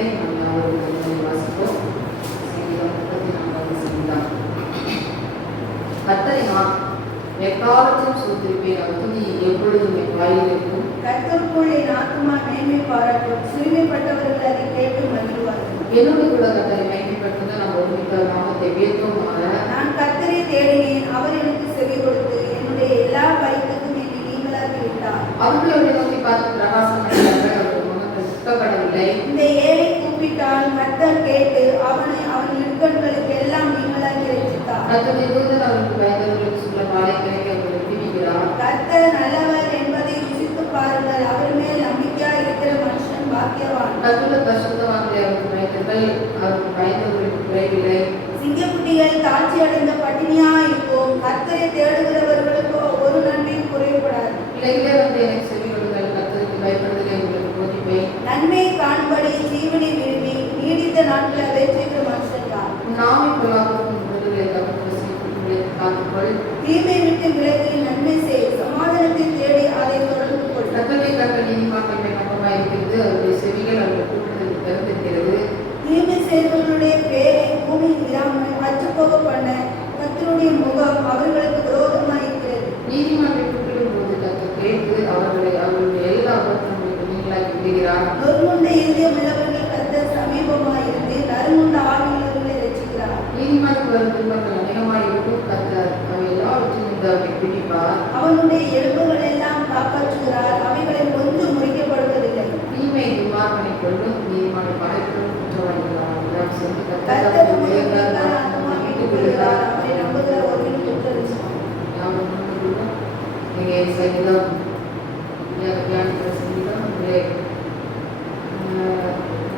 வசனத்தை நாம் யாவரும் வாசிப்போம். சங்கீதம் 34 சங்கீதம். கர்த்தரை நான் எக்காலத்திலும் ஸ்தோத்திரிப்பேன், அவர் துதி எப்பொழுதும் என் வாயில் இருக்கும். கர்த்தருக்குள் என் ஆத்துமா மேன்மை பாராட்டும், சிறுமைப்பட்டவர்கள் அதை கேட்டு மகிழ்வார்கள். என்னோடு கூட கர்த்தரை மகிமைப்படுத்த நம்ம ஒருமித்த நாமத்தை உயர்த்துவோமாக. நான் கர்த்தரை தேடினேன், அவர் எனக்கு செவி கொடுத்து என்னுடைய எல்லா பயத்துக்கும் என்னை நீங்களாக்கி விட்டார். அவர்களை அவரை நோக்கி பார்த்து பிரகாசம் அடைந்தார்கள், அவர்கள் முகங்கள் சுத்தப்படவில்லை. இந்த ஏழை கூப்பிட்டால் கர்த்தர் கேட்டு அவன் இடுக்கண்களுக்கு எல்லாம் நீங்களாக்கி ரட்சித்தார். கர்த்தருடைய தூதன் அவருக்கு பயந்தவர்களுக்கு சொல்ல ஆலயங்களை அவர்களை விடுவிக்கிறார். கர்த்தர் நல்லவர் என்பதை ருசித்து பாருங்கள், அவர் மேல் நம்பிக்கையா இருக்கிற மனுஷன் பாக்கியவான். கர்த்தருடைய பரிசுத்தவான்களை அவருக்கு பயந்தார்கள், அவருக்கு பயந்தவர்களுக்கு குறைவில்லை. சிங்கக்குட்டிகள் தாழ்ச்சி அடைந்த பட்டினியா இருக்கும், கர்த்தரை தேடுகிறவர்களுக்கு ஒரு நன்மையும் குறைபடாது. பிள்ளைகளே வந்து எனக்கு செவி கொடுங்கள், கர்த்தருக்கு பயப்படுதலை உங்களுக்கு போதிப்பேன். நன்மையை காண்படி ஜீவனை விரும்பி நீடித்த நாட்களை வெற்றிக்கிற மனுஷன் தான். நாமே பொருளாதாரம் விடுதலை தவிர்த்து காத்துக்கொள். தீமை விட்டு விலகி நன்மை செய், சமாதானத்தை தேடி அதை தொடர்ந்து கொள். கர்த்தரை கர்த்தர் நீதிமான்கள் நம்பமாக இருக்கிறது, அவருடைய செவிகள் அவர்கள் கூட்டத்தில் திறந்திருக்கிறது. தீமை செய்தவர்களுடைய பேரை பூமியில் இராமல் அற்றுப்போக பண்ண கர்த்தருடைய முகம் அவர்களுக்கு விரோதமாக இருக்கிறது. நீதிமன்றம் கூப்பிடும் போது கர்த்தர் கேட்டு அவர்களுடைய எல்லா உபத்திரங்களுக்கு நீங்களாக்கி விடுகிறார். நொறுங்குண்ட இதயம் உள்ளவர்கள் கர்த்தர் சமீபமாக இருந்து நறுங்குண்ட ஆவியுள்ளவர்களை ரட்சிக்கிறார். நீதிமன்றம் வரும் துன்பங்கள் அநேகமாக இருக்கும், கர்த்தர் அவை எல்லாவற்றிலிருந்து அவரை பிடிப்பார். அவனுடைய எலும்புகள் எல்லாம் காப்பாற்றுகிறார், அவைகளை ஒன்றும் முறிக்கப்படுவதில்லை. தீமை துன்மார்க்கனை கொள்ளும், நீதிமன்றம் படைப்பும் குற்றவாளிகளாக சென்று கர்த்தர் நம்முடைய உயிர்கால ஆத்துமா மீட்டுக் கொள்கிறார், அவரை நம்புகிற ஒருவனும் குற்றமில்லை. நீங்கள் சங்கீதம் தியானிக்கிற சங்கீதம்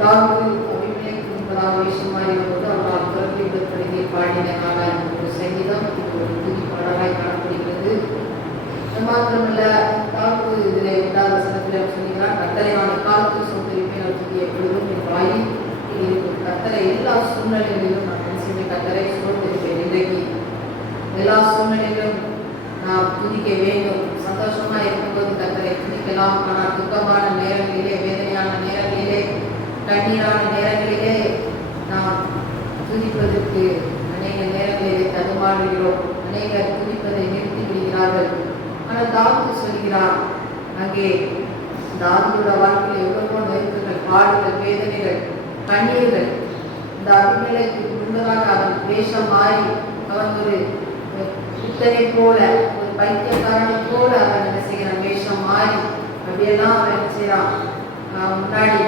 தாவீது அபிமெலேக்கு என்பதாக வேஷமாக இருந்தபோது அவரால் பிறப்பை விடுதலை பாடினதான ஒரு சங்கீதம், இது ஒரு துதி பாடலாய் காணப்படுகிறது. அது மாத்திரமல்ல, தாவீது இதில் 2வது வசனத்தில் சொல்கிறார், கர்த்தரை நான் எக்காலத்தில் ஸ்தோத்திரிப்பேன், அவர் துதி எப்பொழுதும் என் வாயில் இருக்கும். கர்த்தரை எல்லா சூழ்நிலைகளிலும் நான் மனுஷனை கர்த்தரை ஸ்தோத்திரிப்பேன். இன்றைக்கு எல்லா சூழ்நிலையிலும் நாம் துதிக்க வேண்டும். சந்தோஷமா இருக்கும்போது கர்த்தரை துதிக்கலாம். ஆனால் துக்கமான நேரங்களிலே, வேதனையான நேரங்களிலே, கண்ணீரான நேரங்களிலே நாம் துதிப்பதற்கு அநேக நேரங்களிலே தடுமாறுகிறோம். அநேகர் துதிப்பதை நிறுத்தி விடுகிறார்கள். ஆனால் தாவீது சொல்கிறார், அங்கே தாவீதோட வாழ்க்கையில் எவ்வளவோ நெருக்கங்கள், பாடுகள், வேதனைகள், கண்ணீர்கள். இந்த அபிமெலேக்கு முன்பதாக அவன் வேஷம் மாறி அவன் ஒரு புத்தனை போல, ஒரு பைத்தியக்காரனை போல அவன் என்ன செய்கிறான், வேஷம் மாறி அப்படியெல்லாம் அவன் என்ன செய்யறான், முன்னாடி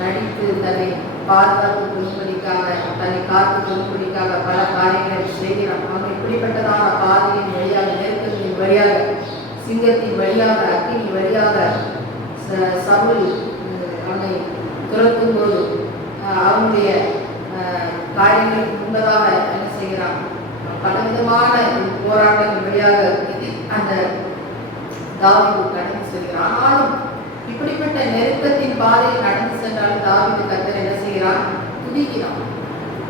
நடித்து தன்னை பாதுகாத்து கொள்ளும்படிக்காக, தன்னை காத்து கொள்ளும்படிக்காக பல காரியங்களை செய்கிறான். அவன் இப்படிப்பட்டதான பாதையின் வழியாக, நெருக்கத்தின் வழியாக, சிங்கத்தின் வழியாக, அக்கினி வழியாக சவுல் அவனை துரத்தும் போது அவனுடைய காரியங்களுக்கு முன்பதாக என்ன செய்கிறான், பலவிதமான போராட்டங்கள் வழியாக அந்த தாவீது கடந்து செல்கிறான். ஆனாலும் இப்படிப்பட்ட நெருக்கத்தின் பாதையில் நடந்து சென்றாலும் தாவீது கர்த்தரை என்ன செய்கிறான், துதிக்கிறான்,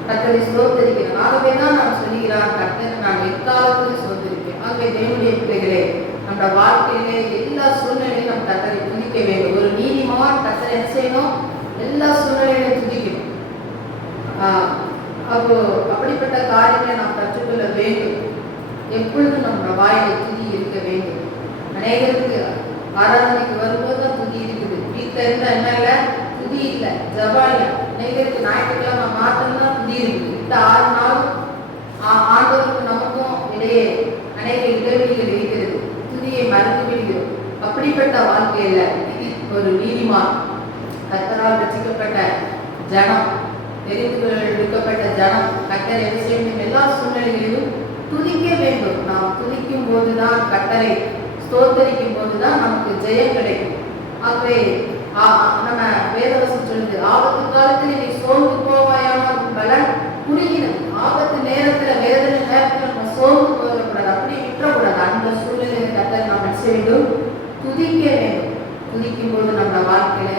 கர்த்தரை ஸ்தோத்திரிக்கிறான். ஆகவேதான் நான் சொல்லுகிறான், கர்த்தரை நான் எக்காலத்திலும் ஸ்தோத்திரிப்பேன். ஆகவே தேவனுடைய பிள்ளைகளே, நம்ம வாழ்க்கையிலே எல்லா சூழ்நிலையிலும் நம்ம கர்த்தரை துதிக்க வேண்டும். ஒரு நீதிமான் கர்த்தரை என்ன செய்யணும், எல்லா சூழ்நிலையிலும் துதிக்கணும். அப்போ அப்படிப்பட்ட காரியங்களை நாம் கற்றுக்கொள்ள வேண்டும். எப்பொழுதும் நம்ம வாயில துதி இருக்க வேண்டும். அநேகருக்கு ஆராதனைக்கு வரும்போது தான் துதி இருக்குது, வீட்டில் இருந்தால் என்ன இல்லை, துதி இல்லை, ஜபம் இல்லை. அநேகருக்கு ஞாயிற்றுக்கிழமை மாத்திரம் தான் துதி இருக்குது. இந்த 6 நாளும் ஆண்டவருக்கு நமக்கும் இடையே அநேக இடைவெளிகள் இருக்கிறது, துதியை மறந்து விடுகிறோம். அப்படிப்பட்ட வாழ்க்கையில ஒரு நீதிமான், கர்த்தரால் ரட்சிக்கப்பட்ட ஜனம், தெரிந்து எடுக்கப்பட்ட ஜனம் கர்த்தரை என்ன செய்யும், எல்லா சூழ்நிலைகளிலும் துதிக்க வேண்டும். நாம் துதிக்கும் போதுதான், கர்த்தரை ஸ்தோத்தரிக்கும் போதுதான் நமக்கு ஜெயம் கிடைக்கும். ஆகவே நம்ம வேதவசம் சொல்லுது, ஆபத்து காலத்தில் நீ சோர்ந்து போவாயானால் உன் பலன் குறுகினது. ஆபத்து நேரத்துல, வேதனை நேரத்துல நம்ம சோர்ந்து போகக்கூடாது, அப்படி விட்டுறக்கூடாது. அந்த சூழ்நிலையை கர்த்தரை நாம் என்ன செய்ய வேண்டும், துதிக்க வேண்டும். துதிக்கும் போது நம்ம வாழ்க்கையில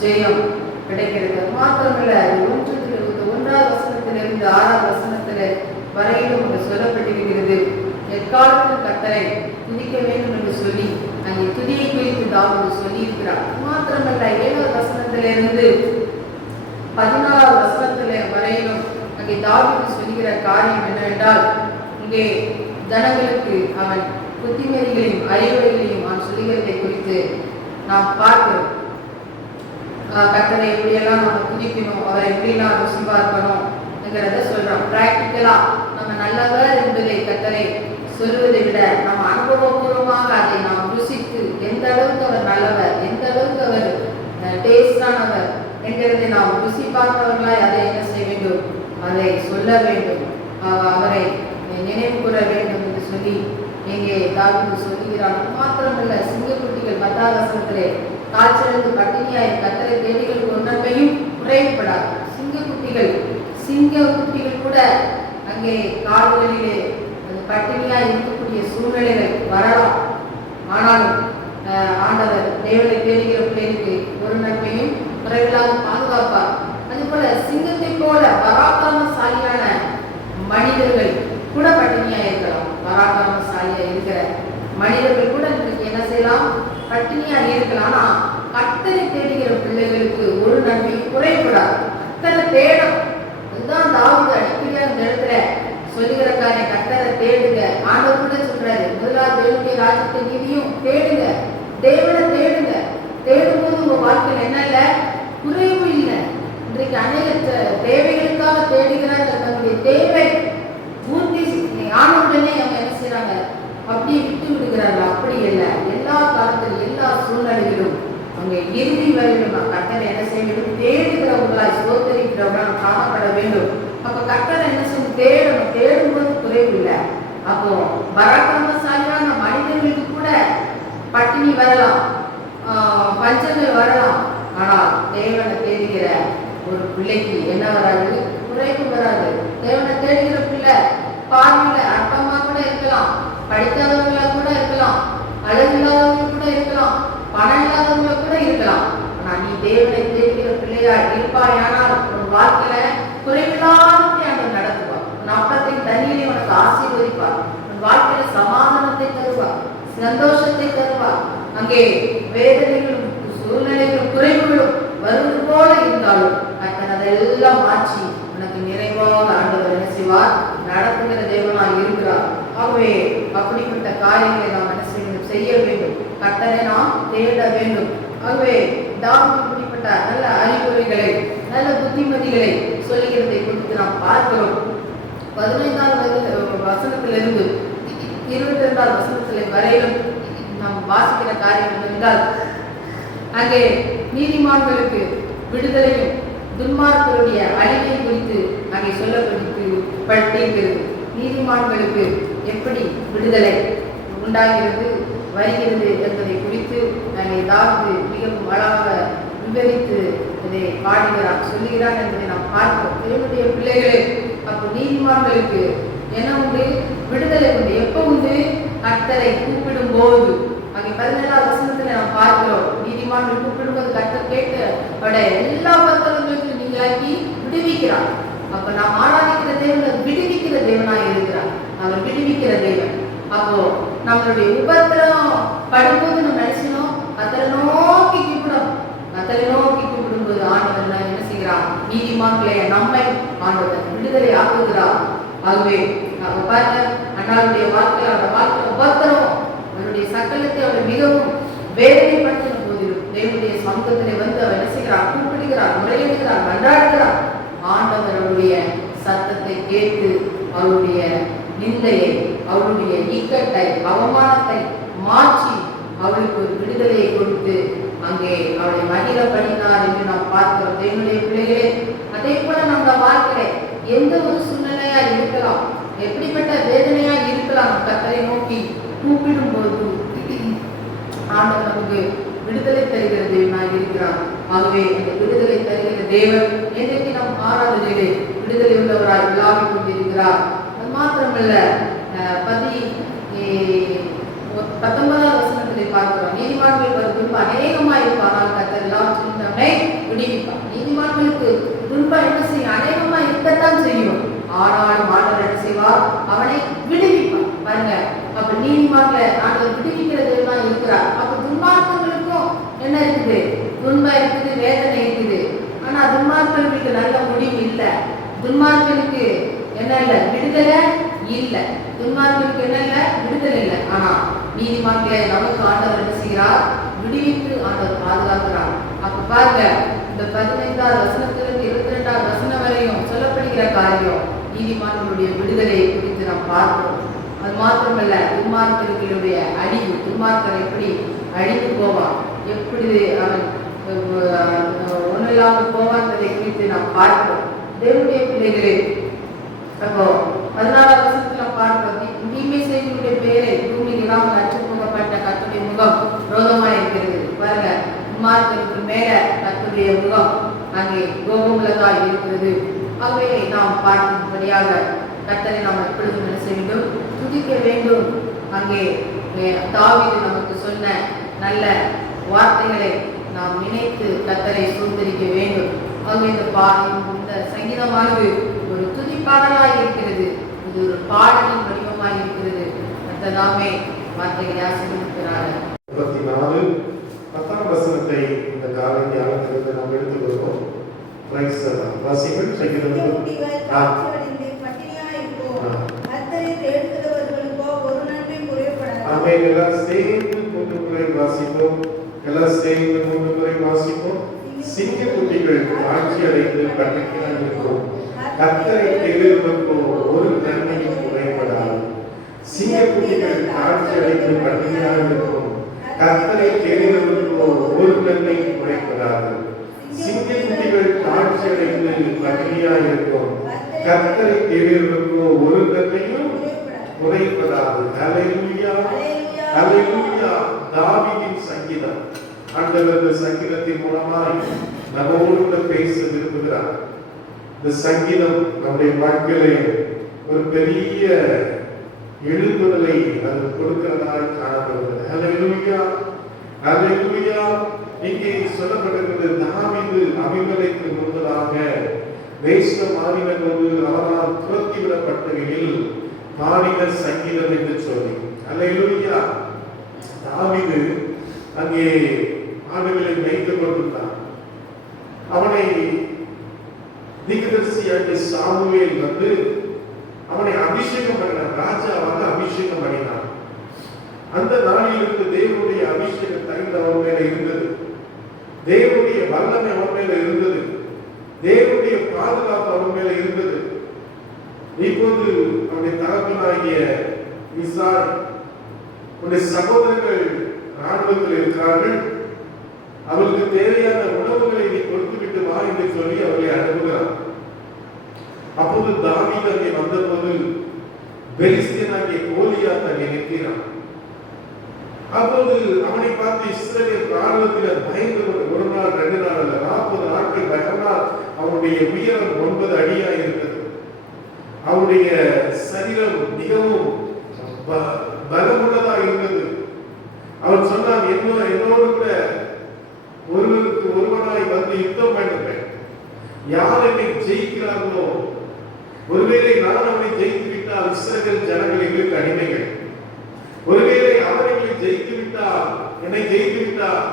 ஜெயம் கிடைக்கிறது. மாத்திரமல்ல, 1வது வசனத்திலிருந்து 6வது வசனத்துல வரையிலும் சொல்லப்பட்டிருக்கிறது, எக்காலத்தில் கர்த்தரை துதிக்க வேண்டும் என்று சொல்லி அங்கே துதியை குறித்து தாவீது சொல்லி இருக்கிறார். மாத்திரமல்ல, 7வது வசனத்திலிருந்து காரியம் என்னவென்றால், இங்கே ஜனங்களுக்கு அவன் புத்திமதிகளையும் அறிவுரைகளையும் அவன் சொல்லுகிறதை குறித்து நாம் பார்க்கிறோம். கர்த்தரை எப்படியெல்லாம் நம்ம துதிக்கணும், அவரை எப்படிலாம் ருசி பார்க்கணும் என்கிறத சொல்றோம். பிராக்டிக்கலா நம்ம நல்லவர் என்பதை கர்த்தரை சொல்வதை விட நம்ம அனுபவபூர்வமாக அதை நாம் ருசித்து எந்த அளவுக்கு அவர் நல்லவர், எந்த அளவுக்கு அவர் டேஸ்டானவர் என்கிறதை நாம் ருசி பார்த்தவர்களாய் அதை என்ன செய்ய வேண்டும், அதை சொல்ல வேண்டும், அவரை நினைவு கூற வேண்டும் என்று சொல்லி இங்கே தாவீது சொல்லுகிறார். மாத்திரமல்ல, சிங்கக்குட்டிகள் 10வது வசனத்திலே காய்ச்சலுக்கு பட்டினியாய் கர்த்தரை தேடிகளுக்கு ஒன்றையும் குறைவுபடாது. சிங்கக்குட்டிகள் கூட அங்கே காடுகளிலே பட்டினியாய் இருக்கக்கூடிய சூழ்நிலைகள் வரலாம். ஆனாலும் ஆண்டவர் தேவனை தேடுகிற பிள்ளைகளுக்கு ஒரு நன்மையும் குறைவில்லாத பாதுகாப்பார். அதுபோல சிங்கத்தை போல பராக்கிரமசாலியான மனிதர்கள் கூட பட்டினியா இருக்கலாம். பராக்கிரமசாலியா இருக்கிற மனிதர்கள் கூட இன்றைக்கு என்ன செய்யலாம், பட்டினியா இருக்கலாம். ஆனா கர்த்தரை தேடுகிற பிள்ளைகளுக்கு ஒரு நன்மையும் குறைபடாது. கர்த்தரை தேடும். அதுதான் தாவீது அடிக்கடியா இந்த இடத்துல சொல்லுகிற காரியம். கர்த்தரை தேடுங்க. ஆண்டவர் கூட சொல்றாரு, முதலாவது தேவனுடைய ராஜ்யத்தை நீதியும் தேடுங்க, தேவனை தேடுங்க. தேடும்போது உங்க வாழ்க்கையில் என்ன இல்லை, குறைவு இல்லை. இன்றைக்கு அநேக தேவைகளுக்காக தேடுகிறார்கள். தன்னுடைய தேவை பூர்த்தி ஆனவுடனே அவங்க என்ன செய்யறாங்க, அப்படியே விட்டு விடுகிறார்கள். அப்படி இல்லை, எல்லா காலத்திலும் எல்லா சூழ்நிலையிலும் அவங்க இறுதி வரையிலும் கர்த்தரை என்ன செய்ய வேண்டும், தேடுகிறவர்களாய் சோதரிக்கிறவர்களால் காணப்பட வேண்டும். அப்ப கர்த்தரை என்ன செய்யணும், தேடணும். தேடும்போது குறைவு இல்லை. அப்போ பராக்கிரமசாலியான மனிதர்களுக்கு கூட பட்டினி வரலாம், பஞ்சங்கள் வரலாம். ஆனால் தேவனை தேடுகிற ஒரு பிள்ளைக்கு என்ன வராது, குறைவு வராது. தேவனை தேடுகிற பிள்ளை பார்வையில அற்பமா கூட இருக்கலாம், படிக்காதவங்களா கூட இருக்கலாம், அழகு இல்லாதவங்க கூட இருக்கலாம், பணம் இல்லாதவங்க கூட இருக்கலாம். ஆனா நீ தேவனை தேடுகிற பிள்ளையா இருப்பாயானால் உன் வாழ்க்கையில குறைவில்லாதபடி அவர் நடத்துவார். உன் அப்பத்தின் தண்ணீரை உனக்கு ஆசீர்வதிப்பார். உன் வாழ்க்கையில சமாதானத்தை தருவார், சந்தோஷத்தை தருவார். அங்கே வேதனைகளும் சூழ்நிலைகளும் குறைவுகளும் வருவது போல இருந்தாலும் அதெல்லாம் மாற்றி உனக்கு நிறைவாக ஆண்டவர் என்ன செய்வார், நடத்துகிற தேவனாய் இருக்கிறார். ஆகவே அப்படிப்பட்ட காரியங்களை நாம் என்ன செய்ய வேண்டும், கர்த்தரை நாம் தேட வேண்டும். ஆகவே தாவீது இப்படிப்பட்ட நல்ல அறிவுரைகளை நல்ல புத்திமதிகளை சொல்லுகிறதை குறித்து நாம் பார்க்கிறோம். 15வது வசனத்திலிருந்து 22வது வசனத்தில் வரையிலும் நாம் வாசிக்கிற காரியம் என்னவென்றால், அங்கே நீதிமான்களுக்கு விடுதலையும் துன்மார்க்கருடைய அழிவை குறித்து அங்கே சொல்லப்பட்டிருக்கிறது. நீதிமான்களுக்கு எப்படி விடுதலை உண்டாகிறது வருகிறது என்பதை குறித்து அங்கே தாவீது மிகவும் அழகாக விவரித்து இதை பாடுகிறார், சொல்லுகிறார் என்பதை நாம் பார்க்கிறோம். தேவனுடைய பிள்ளைகளே, அப்போ நீதிமான்களுக்கு என்ன உண்டு, விடுதலை உண்டு. எப்போ உண்டு, கர்த்தரை கூப்பிடும் போது. அங்கே 17வது வசனத்துல நாம் பார்க்கிறோம், நீதிமான்கள் கூப்பிடும்போது கர்த்தர் கேட்டு அவருடைய எல்லா பத்தவர்களுக்கும் நீங்களாக்கி விடுவிக்கிறார். அப்ப நாம் ஆராதிக்கிற தேவன் விடுவிக்கிற தேவனாய் இருக்கிறார். அவர் விடுவிக்கிற தேவன். அப்போ நம்மளுடைய உபத்திரம் படும்போது நம்ம நினைச்சோம் கர்த்தரை நோக்கி கூப்பிடும். கர்த்தரை நோக்கி கூப்பிடும்போது ஆண்டவர் என்ன செய்கிறார், நீதிமான்களை நம்மை ஆண்டவர் விடுதலை ஆக்குகிறார். ஆகவே நம்ம பாருங்க, அண்ணாவுடைய வாழ்க்கையில் அவருடைய வாழ்க்கை உபத்திரம் அவருடைய சக்கலத்தை அவர் மிகவும் வேதனைப்படுத்தின போதிலும் தேவனுடைய சமூகத்திலே வந்து அவர் என்ன செய்கிறார், கூப்பிடுகிறார், முறையிடுகிறார், மன்றாடுகிறார். ஆண்டவர் அவருடைய சத்தத்தை கேட்டு அவருடைய நிந்தையை, அவருடைய இக்கட்டை, அவமானத்தை மாற்றி அவளுக்கு ஒரு விடுதலையை கொடுத்து அங்கே அவளை மகிழ பண்ணினார் என்று நாம் பார்க்கிறோம். தேவனுடைய பிள்ளைகளே, அதே போல நம்ம வாழ்க்கையில எந்த ஒரு சூழ்நிலையா இருக்கலாம், எப்படிப்பட்ட வேதனையா இருக்கலாம், கர்த்தரை நோக்கி கூப்பிடும் போது ஆண்டவர் நமக்கு விடுதலை தருகிற தேவனாய் இருக்கிறார். ஆகவே அந்த விடுதலை தருகிற தேவன் என்றைக்கு நம் ஆராதனையிலே விடுதலை உள்ளவராய் விழாவிக் கொண்டிருக்கிறார். அது மாத்திரமல்ல, 19வது வசனத்திலே பார்க்கிறோம், நீதிமான்கள் துன்பம் அநேகமாய் இருப்பார்கள், கர்த்தர் எல்லாவற்றையும் நம்மை விடுவிப்பார். நீதிமான்களுக்கு துன்பம் என்ன செய்யும், அநேகமாய் இருக்கத்தான் செய்யும். ஆனாலும் ஆண்டவர் என்ன செய்வார், அவனை விடுவிப்பார். பாருங்க, அப்ப நீதிமான்களை ஆண்டவர் விடுவிக்கிற தேவனாய் இருக்கிறார். அப்ப துன்மார்க்கங்களுக்கும் என்ன இருக்குது, துன்பம் இருக்குது, வேதனை இருக்குது. ஆனா துன்மார்க்கர்களுக்கு நல்ல முடிவு இல்லை. துன்மார்க்கனுக்கு என்ன இல்ல? விடுதலை இல்ல. துன்மார்க்கருக்கு என்ன இல்ல? விடுதலை இல்ல. ஆனா நீதிமான்களே நமக்கு ஆண்டவர் என்ன செய்கிறார்? விடுவித்து ஆண்டவர் பாதுகாக்கிறார். அப்ப பாருங்க, இந்த 15வது வசனத்திலிருந்து 22வது வசனம் வரையும் சொல்லப்படுகிற காரியம் நீதிமான்களுடைய விடுதலை குறித்து நாம் பார்க்கிறோம். அது மாத்திரமல்ல, துன்மார்க்கர்களுடைய அழிவு, துன்மார்க்கர் எப்படி அழிந்து போவான், எப்படி அவன் ஒன்றில்லாமல் போவான் என்பதை குறித்து நாம் பார்க்கிறோம். தேவனுடைய பிள்ளைகளே, அப்போ 14வது வசனத்துல பார்க்கிறோம், தீமை செய்தியுடைய பெயரை பூமியில் இல்லாமல் அற்றுப்போகப்பட்ட கர்த்தருடைய முகம் ரோதமா இருக்கிறது. பாருங்க, துன்மார்க்கருக்கு மேல கர்த்தருடைய முகம் அங்கே கோபமுள்ளதா இருக்கிறது. ஆகவே நாம் பார்க்கும்படியாக கர்த்தரை நாம் எப்பொழுதும் என்ன செய்ய வேண்டும்? துதிக்க வேண்டும். அங்கே தாவீது நமக்கு சொன்ன நல்ல வார்த்தைகளை நாம் நினைத்து கர்த்தரை ஸ்தோத்திரிக்க வேண்டும். ஆகவே இந்த சங்கீதமானது ஒரு துதி பாடலாய் இருக்கிறது. இது ஒரு பாடலின் வடிவமாய் இருக்கிறது. கர்த்தராமே வார்த்தைகளை ஆசீர்வதிக்கிறார். 24 10ஆம் வசனத்தை இந்த காலை ஞானத்திலிருந்து நாம் எடுத்துக்கொள்வோம். வாசிகள் சங்கீதம் எல்லாம் சேர்ந்து 3 முறை வாசிப்போம். எல்லாம் சேர்ந்து 3 முறை வாசிப்போம். சிங்கக்குட்டிகள் ஆட்சி அடைந்து பட்டினியாய் இருக்கும். கர்த்தரை தேடுவதற்கோ ஒரு நன்மையும் குறைபடாது. சிங்கக்குட்டிகள் ஆட்சி அடைந்து பட்டினியாய் இருக்கும். கர்த்தரை தேடுவதற்கோ ஒரு நன்மையும் குறைபடாது. சிங்கக்குட்டிகள் ஆட்சி அடைந்து பட்டினியாய் இருக்கும். கர்த்தரை தேடுவதற்கோ ஒரு நன்மையும் குறைபடாது. ஹல்லேலூயா, ஹல்லேலூயா. தாவீதின் சங்கீதம். ஆண்டவர் இந்த சங்கீதத்தின் மூலமாய் நம்மோடு கூட பேச விரும்புகிறார். இந்த சங்கீதம் நம்முடைய வாழ்க்கையிலே ஒரு பெரிய எழுப்புதலை அது கொடுக்கிறதாக காணப்படுகிறது. ஹல்லேலூயா, ஹல்லேலூயா. இங்கே சொல்லப்பட்டிருக்கிறது, தாவீது அபிமெலேக்கு முன்பதாக வேஷம் மாறின போது அவனால் துரத்தி விடப்பட்டவையில் பாடின சங்கீதம் என்று சொல்லி. ஹல்லேலூயா. தாவீது அங்கே ஆடுகளை மேய்த்துக் கொண்டிருந்தான். அவனை தீர்க்கதரிசியாகிய சாமுவேல் வந்து அவனை அபிஷேகம் பண்ணினான், ராஜாவாக அபிஷேகம் பண்ணினான். அந்த நாளிலிருந்து தேவனுடைய அபிஷேகம் தைந்து அவன் மேல இருந்தது. தேவனுடைய வல்லமை அவன் மேல இருந்தது. தேவனுடைய பாதுகாப்பு அவன் மேல இருந்தது. இப்போது அவனுடைய தகப்பனாகிய ஈசாய், உன்னுடைய சகோதரர்கள் ராணுவத்தில் இருக்கிறார்கள், அவர்களுக்கு தேவையான உணவுகளை நீ கொடுத்து விட்டு வா என்று சொல்லி அவர்களை அனுப்புகிறார். அப்போது தாவீது அங்கே வந்தபோது பெலிஸ்தியனாகிய கோலியாத் அங்கே நிற்கிறான். அப்போது அவனை பார்த்து இஸ்ரவேல் ராணுவத்தினர் பயந்து ஒரு நாள் 2 நாள் அல்ல 40 நாட்கள் பயந்தால் அவனுடைய உயரம் 9 அடியாய் இருந்தது. அவனுடைய சரீரம் மிகவும் பலமுள்ளதாக இருந்தது. அவன் சொன்னான், என்னோடு கூட ஒருவருக்கு ஒருவனாய் வந்து யுத்தம் பண்ணுவேன். யார் என்னை ஜெயிக்கிறார்களோ, ஒருவேளை நான் அவனை ஜெயித்து விட்டால் இஸ்ரவேல் ஜனங்கள் எங்களுக்கு அடிமைகள். ஒருவேளை அவர்களை ஜெயித்து விட்டால், என்னை ஜெயித்து விட்டால்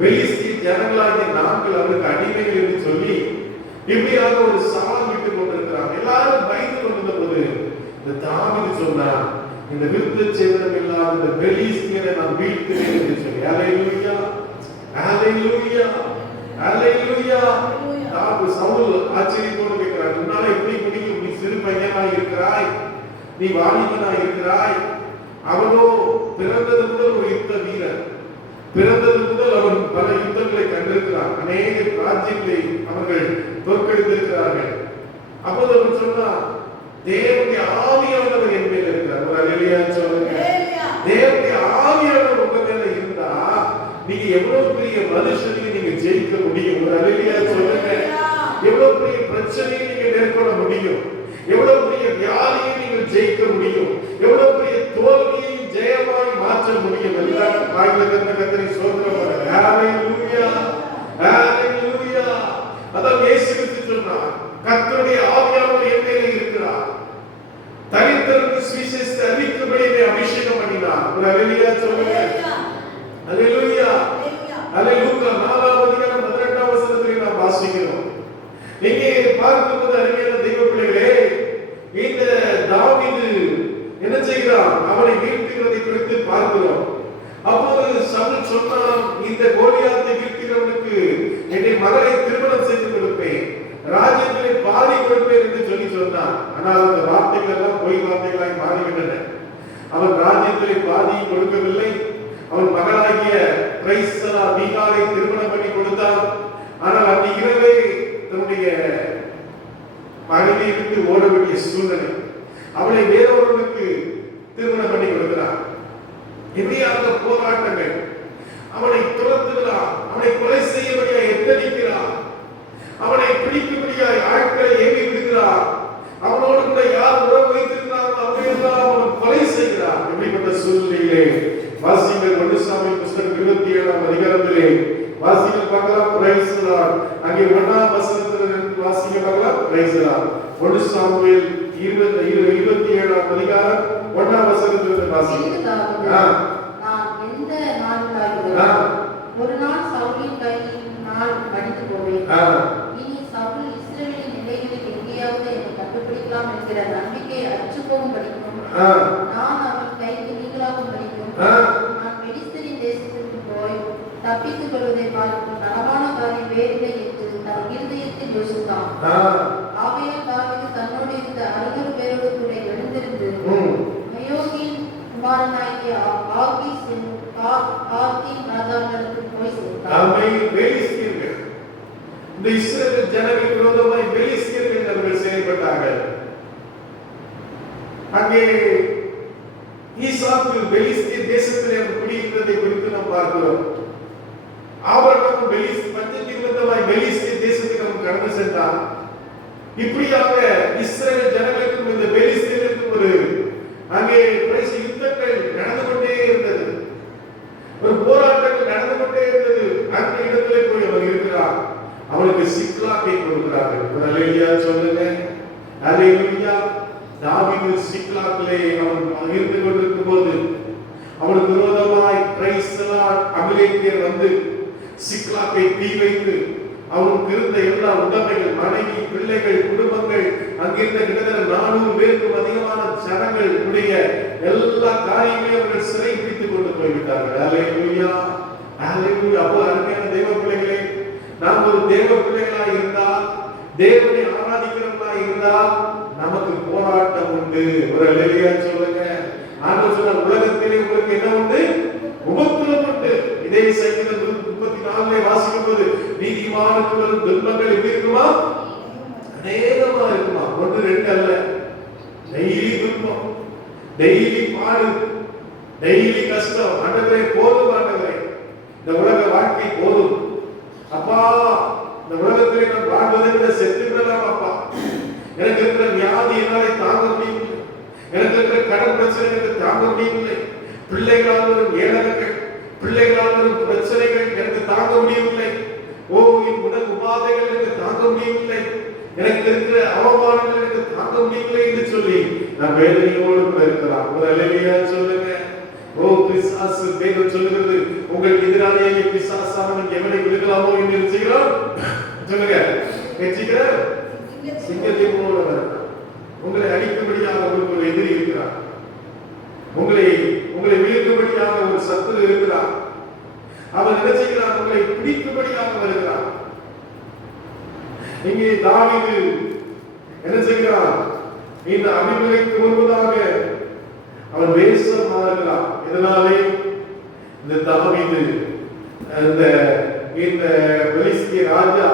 பெலிஸ்திய ஜனங்களாகிய நாங்கள் அவருக்கு அடிமைகள் என்று சொல்லி இப்படியாக ஒரு சவால் விட்டுக் கொண்டிருக்கிறார். எல்லாரும் பயந்து கொண்டிருந்த போது இந்த தாவீது சொன்னார், இந்த விருத்த சேதனம் இல்லாத இந்த பெலிஸ்தியரை நான் வீழ்த்துவேன் என்று சொல்லி. ஹல்லேலூயா, ஹல்லேலூயா, ஹல்லேலூயா. சவுல் ஆச்சரியத்தோடு கேட்கிறார், உன்னால எப்படி முடியும்? நீ சிறு பையனாய் இருக்கிறாய், நீ வாலிபனாய் இருக்கிறாய். அவனோ பிறந்தது முதல் ஒரு யுத்த வீரர். பிறந்தது முதல் அவன் பல யுத்தங்களை கண்டிருக்கிறான். அநேக ராஜ்யங்களை அவர்கள் தோற்கடித்திருக்கிறார்கள். அப்போது அவன் சொன்னான், தேவனுடைய ஆவியானவர் என் மேல் இருக்கிறார். ஒரு அல்லேலூயா சொல்லுங்க. தேவனுடைய ஆவியானவர் உங்க மேல இருந்தா நீங்க எவ்வளவு பெரிய மனுஷனையும் நீங்க ஜெயிக்க முடியும். ஒரு அல்லேலூயா சொல்லுங்க. எவ்வளவு பெரிய பிரச்சனையை நீங்க மேற்கொள்ள முடியும். எவ்வளவு பெரிய வியாதியை நீங்கள் ஜெயிக்க முடியும். எவ்வளவு பெரிய தோல்வியை ஜெயமாய் மாற்ற முடியும். எல்லாம் வாயில திறந்த கர்த்தரை ஸ்தோத்திரம் பண்ணுங்க. ஹல்லேலூயா, ஹல்லேலூயா. அதான் இயேசு கிறிஸ்து சொன்னார், கர்த்தருடைய ஆவியானவர் என் மேல் இருக்கிறார், தரித்திரருக்கு சுவிசேஷத்தை அறிவிக்கும்படி என்னை அபிஷேகம் பண்ணினார். ஒரு அல்லேலூயா சொல்லுங்க. ஹல்லேலூயா, ஹல்லேலூயா. 4ஆம் அதிகாரம் 18ஆம் வசனத்தை நாம் வாசிக்கிறோம். இங்கே பார்க்கும்போது அருமையான தெய்வ பிள்ளைகளே, சொன்னான். ஆனால் அந்த வார்த்தைகள் எல்லாம் பொய் வார்த்தைகளாய் மாறிவிட்டன. அவன் ராஜ்யத்திலே பாதியை கொடுக்கவில்லை. அவன் மகளாகிய பிரைஸ்தலா மீகாலை திருமணம் பண்ணி கொடுத்தான். ஆனால் அந்த இரவே தன்னுடைய மனைவியை விட்டு ஓட வேண்டிய சூழ்நிலை. அவளை வேறொருவனுக்கு திருமணம் பண்ணி கொடுக்கிறான். இறுதியாக போராட்டங்கள். அவனை துரத்துகிறான், அவனை கொலை செய்யபடியாய் எத்தனிக்கிறான், அவனை பிடிக்கும்படியாய் ஆட்களை ஏவி விடுகிறான். அவனோடு கூட யார் உறவு வைத்திருக்கிறார்கள் அவரையெல்லாம் அவன் கொலை செய்கிறான். இப்படிப்பட்ட சூழ்நிலையிலே வாசிங்கள் 1 சாமுவேல் புத்தகம் 27ஆம் அதிகாரத்திலே வாசிகள் பார்க்கலாம். Praise the Lord. அங்கே 1ஆம் வசனத்திலிருந்து வாசிங்க பார்க்கலாம். Praise the Lord. 1 சாமுவேல் 27ஆம் அதிகாரம் 1ஆம் வசனத்திலிருந்து வாசிங்க. நான் எந்த நாளுக்காக ஒரு நாள் சவுலின் கையினால் மடிந்து போவேன். இனி சவுல் இஸ்ரவேலின் நிலைகளில் எங்கேயாவது என்னை கண்டுபிடிக்கலாம் என்கிற நம்பிக்கை அற்றுப்போகும் படிக்கும். நான் அவன் கைக்கு நீங்களாகும் படிக்கும். நான் பெலிஸ்தரின் தேசத்திற்கு போய் தப்பித்துக் கொள்வதை பார்க்கும் நலமான காரியம் வேறில்லை என்று தன் இருதயத்தில் யோசித்தான். ஆகையால் தாவீது தன்னோடு இருந்த 600 பேரோடு கூட எழுந்திருந்து மெயோகின் குமாரனாகிய ஆகீஸ் என்னும் காத்தின் ராஜாவிற்கு போய் சேர்ந்தார். இந்த இஸ்ரவேல் ஜனங்களுக்கு விரோதமாய் பெலிஸ்தியர்கள் அவர்கள் செயல்பட்டார்கள். அங்கே ஈசாக்கு பெலிஸ்திய தேசத்திலே குடியிருந்ததை குறித்து நாம் பார்க்கிறோம். ஆபிரகாம் பஞ்சத்தின் விரோதமாய் பெலிஸ்திய தேசத்துக்கு அவன் கடந்து சென்றான். இப்படியாக இஸ்ரவேல் ஜனங்களுக்கும் இந்த பெலிஸ்தியருக்கும் ஒரு அங்கே யுத்தங்கள் நடந்து கொண்டே இருந்தது. ஒரு போராட்டங்கள் நடந்து கொண்டே இருந்தது. அந்த இடத்திலே போய் அவன் இருக்கிறான். அவனுக்கு சிக்லாக்கை கொடுக்கிறார்கள். அல்லேலூயா சொல்லுங்க. அல்லேலூயா. தாவீது சிக்லாக்கிலே அவன் இருந்து கொண்டிருக்கும் போது அவனுக்கு விரோதமாய் பிரைஸ் தி லார்ட் அமலேக்கியர் வந்து சிக்லாக்கை தீ வைத்து அவனுக்கு இருந்த எல்லா உடைமைகள், மனைவி, பிள்ளைகள், குடும்பங்கள், அங்கிருந்த கிட்டத்தட்ட 400 பேருக்கும் அதிகமான ஜனங்கள் உடைய எல்லா காரியங்களையும் அவர்கள் சிறை பிடித்துக் கொண்டு போய்விட்டார்கள். அல்லேலூயா. அல்லேலூயா. அப்போ அருமையான தேவ பிள்ளைகளே, நாம் ஒரு தேவ பிள்ளைகளாய் இருந்தால், தேவனை ஆராதிக்கிறவர்களாய் இருந்தால் நமக்கு போராட்டம் உண்டு. ஒரு அல்லேலூயா சொல்லுங்க. ஆண்டவர் சொன்ன உலகத்திலே உங்களுக்கு என்ன உண்டு? உபத்திரவம் உண்டு. இதே சங்கீதம் 34 வாசிக்கும் போது நீதிமானுக்கு வரும் துன்பங்கள் எப்படி இருக்குமா? அநேகமா இருக்குமா? 1 2 அல்ல. டெய்லி துன்பம், டெய்லி பாடு, டெய்லி கஷ்டம். ஆண்டவரே போதும், ஆண்டவரே இந்த உலக வாழ்க்கை போதும் அப்பா. இந்த உலகத்திலே நான் வாழ்வதை விட செத்து விடலாம் அப்பா. எனக்கு இருக்கிற வியாதி என்னாலே தாங்க முடியவில்லை. எனக்கு இருக்கிற கடன் பிரச்சனை எனக்கு தாங்க முடியவில்லை. பிள்ளைகளால் வரும் ஏளனங்கள், பிள்ளைகளால் வரும் பிரச்சனைகள் எனக்கு தாங்க முடியவில்லை. ஓ, என் உடல் உபாதைகள் எனக்கு தாங்க முடியவில்லை. எனக்கு இருக்கிற அவமானங்கள் எனக்கு தாங்க முடியவில்லை என்று சொல்லி நான் வேதனையோடு கூட இருக்கலாம். ஒரு அல்லேலூயா சொல்லுங்க. ஓ பிசாசு, தேவன் சொல்லுகிறது உங்களுக்கு எதிராளியாகிய பிசாசானவன் எவனை விழுகலாமோ என்று செய்கிறான் சொல்லுங்க. வெற்றிக்கிறார் சிங்கத்தை போல வருகிறான். உங்களை அழிக்கும்படியாக உங்களுக்கு ஒரு எதிரி இருக்கிறார். உங்களை வீழ்த்தும்படியாக ஒரு சத்துரு இருக்கிறார். அவன் என்ன செய்கிறான்? உங்களை பிடிக்கும்படியாக வருகிறான். இங்கே தாவீது என்ன செய்கிறான்? இந்த அபிமெலேக்கு முன்பதாக அவன் வேஷம் மாறுகிறான். இதனாலே இந்த தாவீது இந்த பெலிஸ்திய ராஜா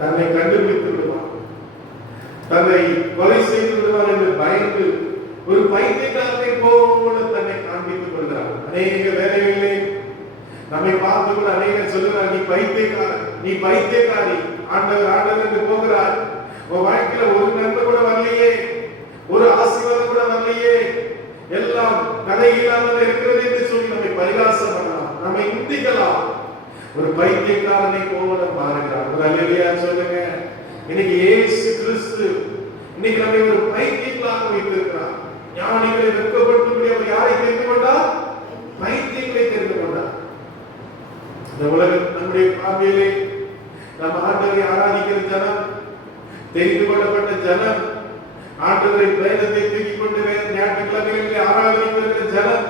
தன்னை கண்டுபிடித்து விடுவான், தன்னை கொலை செய்து விடுவான் என்று பயந்து ஒரு பைத்தியக்காரனை போல தன்னை காண்பித்துக் கொள்கிறான். அநேக வேலைகளிலே நம்மை பார்த்து கூட அநேகர் சொல்லுகிறார், நீ பைத்தியக்காரன், நீ பைத்தியக்காரி, ஆண்டவர் ஆண்டவர் என்று போகிறார். உன் வாழ்க்கையில ஒரு நன்மை கூட வரலையே, ஒரு ஆசீர்வாதம் கூட வரலையே, எல்லாம் கதையில்லாமல் இருக்கிறது என்று சொல்லி நம்மை பரிகாசம் பண்ணலாம், நம்மை நிந்திக்கலாம். ஒரு பைத்தியக்காரனை போல மாறுகிறார். ஒரு அல்லேலூயா சொல்லுங்க. இன்னைக்கு இயேசு கிறிஸ்து இன்னைக்கு நம்மை ஒரு பைத்தியங்களாக வைத்திருக்கிறார். ஞானிகளை வெட்கப்படுத்தும்படி அவர் யாரை தெரிந்து கொண்டார்? பைத்தியங்களை தெரிந்து கொண்டார். இந்த உலகம் நம்முடைய பார்வையிலே நம்ம ஆண்டவரை ஆராதிக்கிற ஜனம், தெரிந்து கொள்ளப்பட்ட ஜனம், ஆண்டவரை வேதத்தை தூக்கிக் கொண்டு ஞாயிற்றுக்கிழமைகளிலே ஆராதனை வருகிற ஜனம்.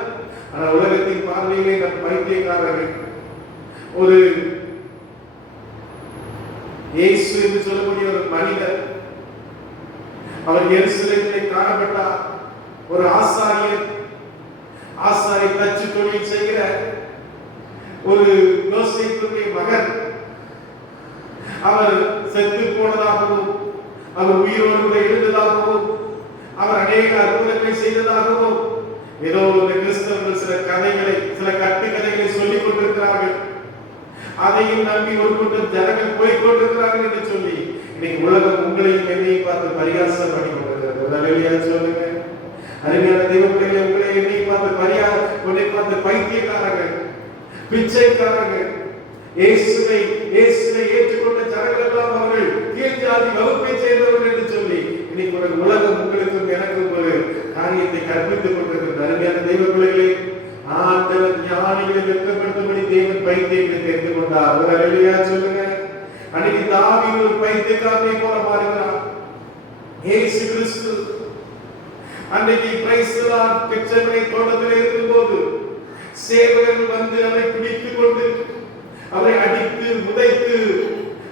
ஆனால் உலகத்தின் பார்வையிலே நம் பைத்தியக்காரர்கள். ஒரு இயேசு என்று சொல்லக்கூடிய ஒரு மனிதர் அவர் எருசலேமிலே காணப்பட்டார். ஒரு ஆசாரியர் தச்சு தொழில் செய்கிற ஒரு யோசேப்புடைய மகன். அவர் செத்து போனதாகவும் அவர் உயிரோடு எழுந்ததாகவும் அவர் அநேக அற்புதங்களை செய்ததாகவும் ஏதோ ஒரு கிறிஸ்தவர்கள் சில கதைகளை, சில கட்டுக்கதைகளை சொல்லிக் கொண்டிருக்கிறார்கள். அதையும் நம்பி ஒரு கூட்டம் ஜனங்கள் போய் கொண்டிருக்கிறார்கள் என்று சொல்லி இன்னைக்கு உலகம் உங்களையும் என்னையும் பார்த்து பரிகாசம் பண்ணி கொண்டிருக்கிறது. சொல்லுங்க அருமையான தெய்வங்களே, உங்களை என்னை பார்த்து உன்னை பார்த்து பைத்தியக்காரர்கள், பிச்சைக்காரர்கள், இயேசுவை ஏற்றுக்கொண்ட ஜனங்கள் எல்லாம் அவர்கள் கீழ் ஜாதி வகுப்பை சேர்ந்தவர்கள் என்று சொல்லி இன்னைக்கு ஒரு உலகம் உங்களுக்கும் எனக்கும் ஒரு காரியத்தை கற்பித்துக் கொண்டிருக்கிறது. அருமையான தெய்வங்களே, ஆண்டவர் ஞானிகளை வெட்கப்படுத்தும்படி தேவன் பைத்தியங்களை தெரிந்து கொண்டார். ஒரு அல்லேலூயா சொல்லுங்க. அன்னைக்கு தாவீது ஒரு பைத்தியக்காரனை போல மாறுகிறார். இயேசு கிறிஸ்து அன்னைக்கு கிறிஸ்துவான் கெச்சமனை தோட்டத்தில் இருக்கும்போது சேவகர்கள் வந்து அவரை பிடித்துக் கொண்டு அவரை அடித்து உதைத்து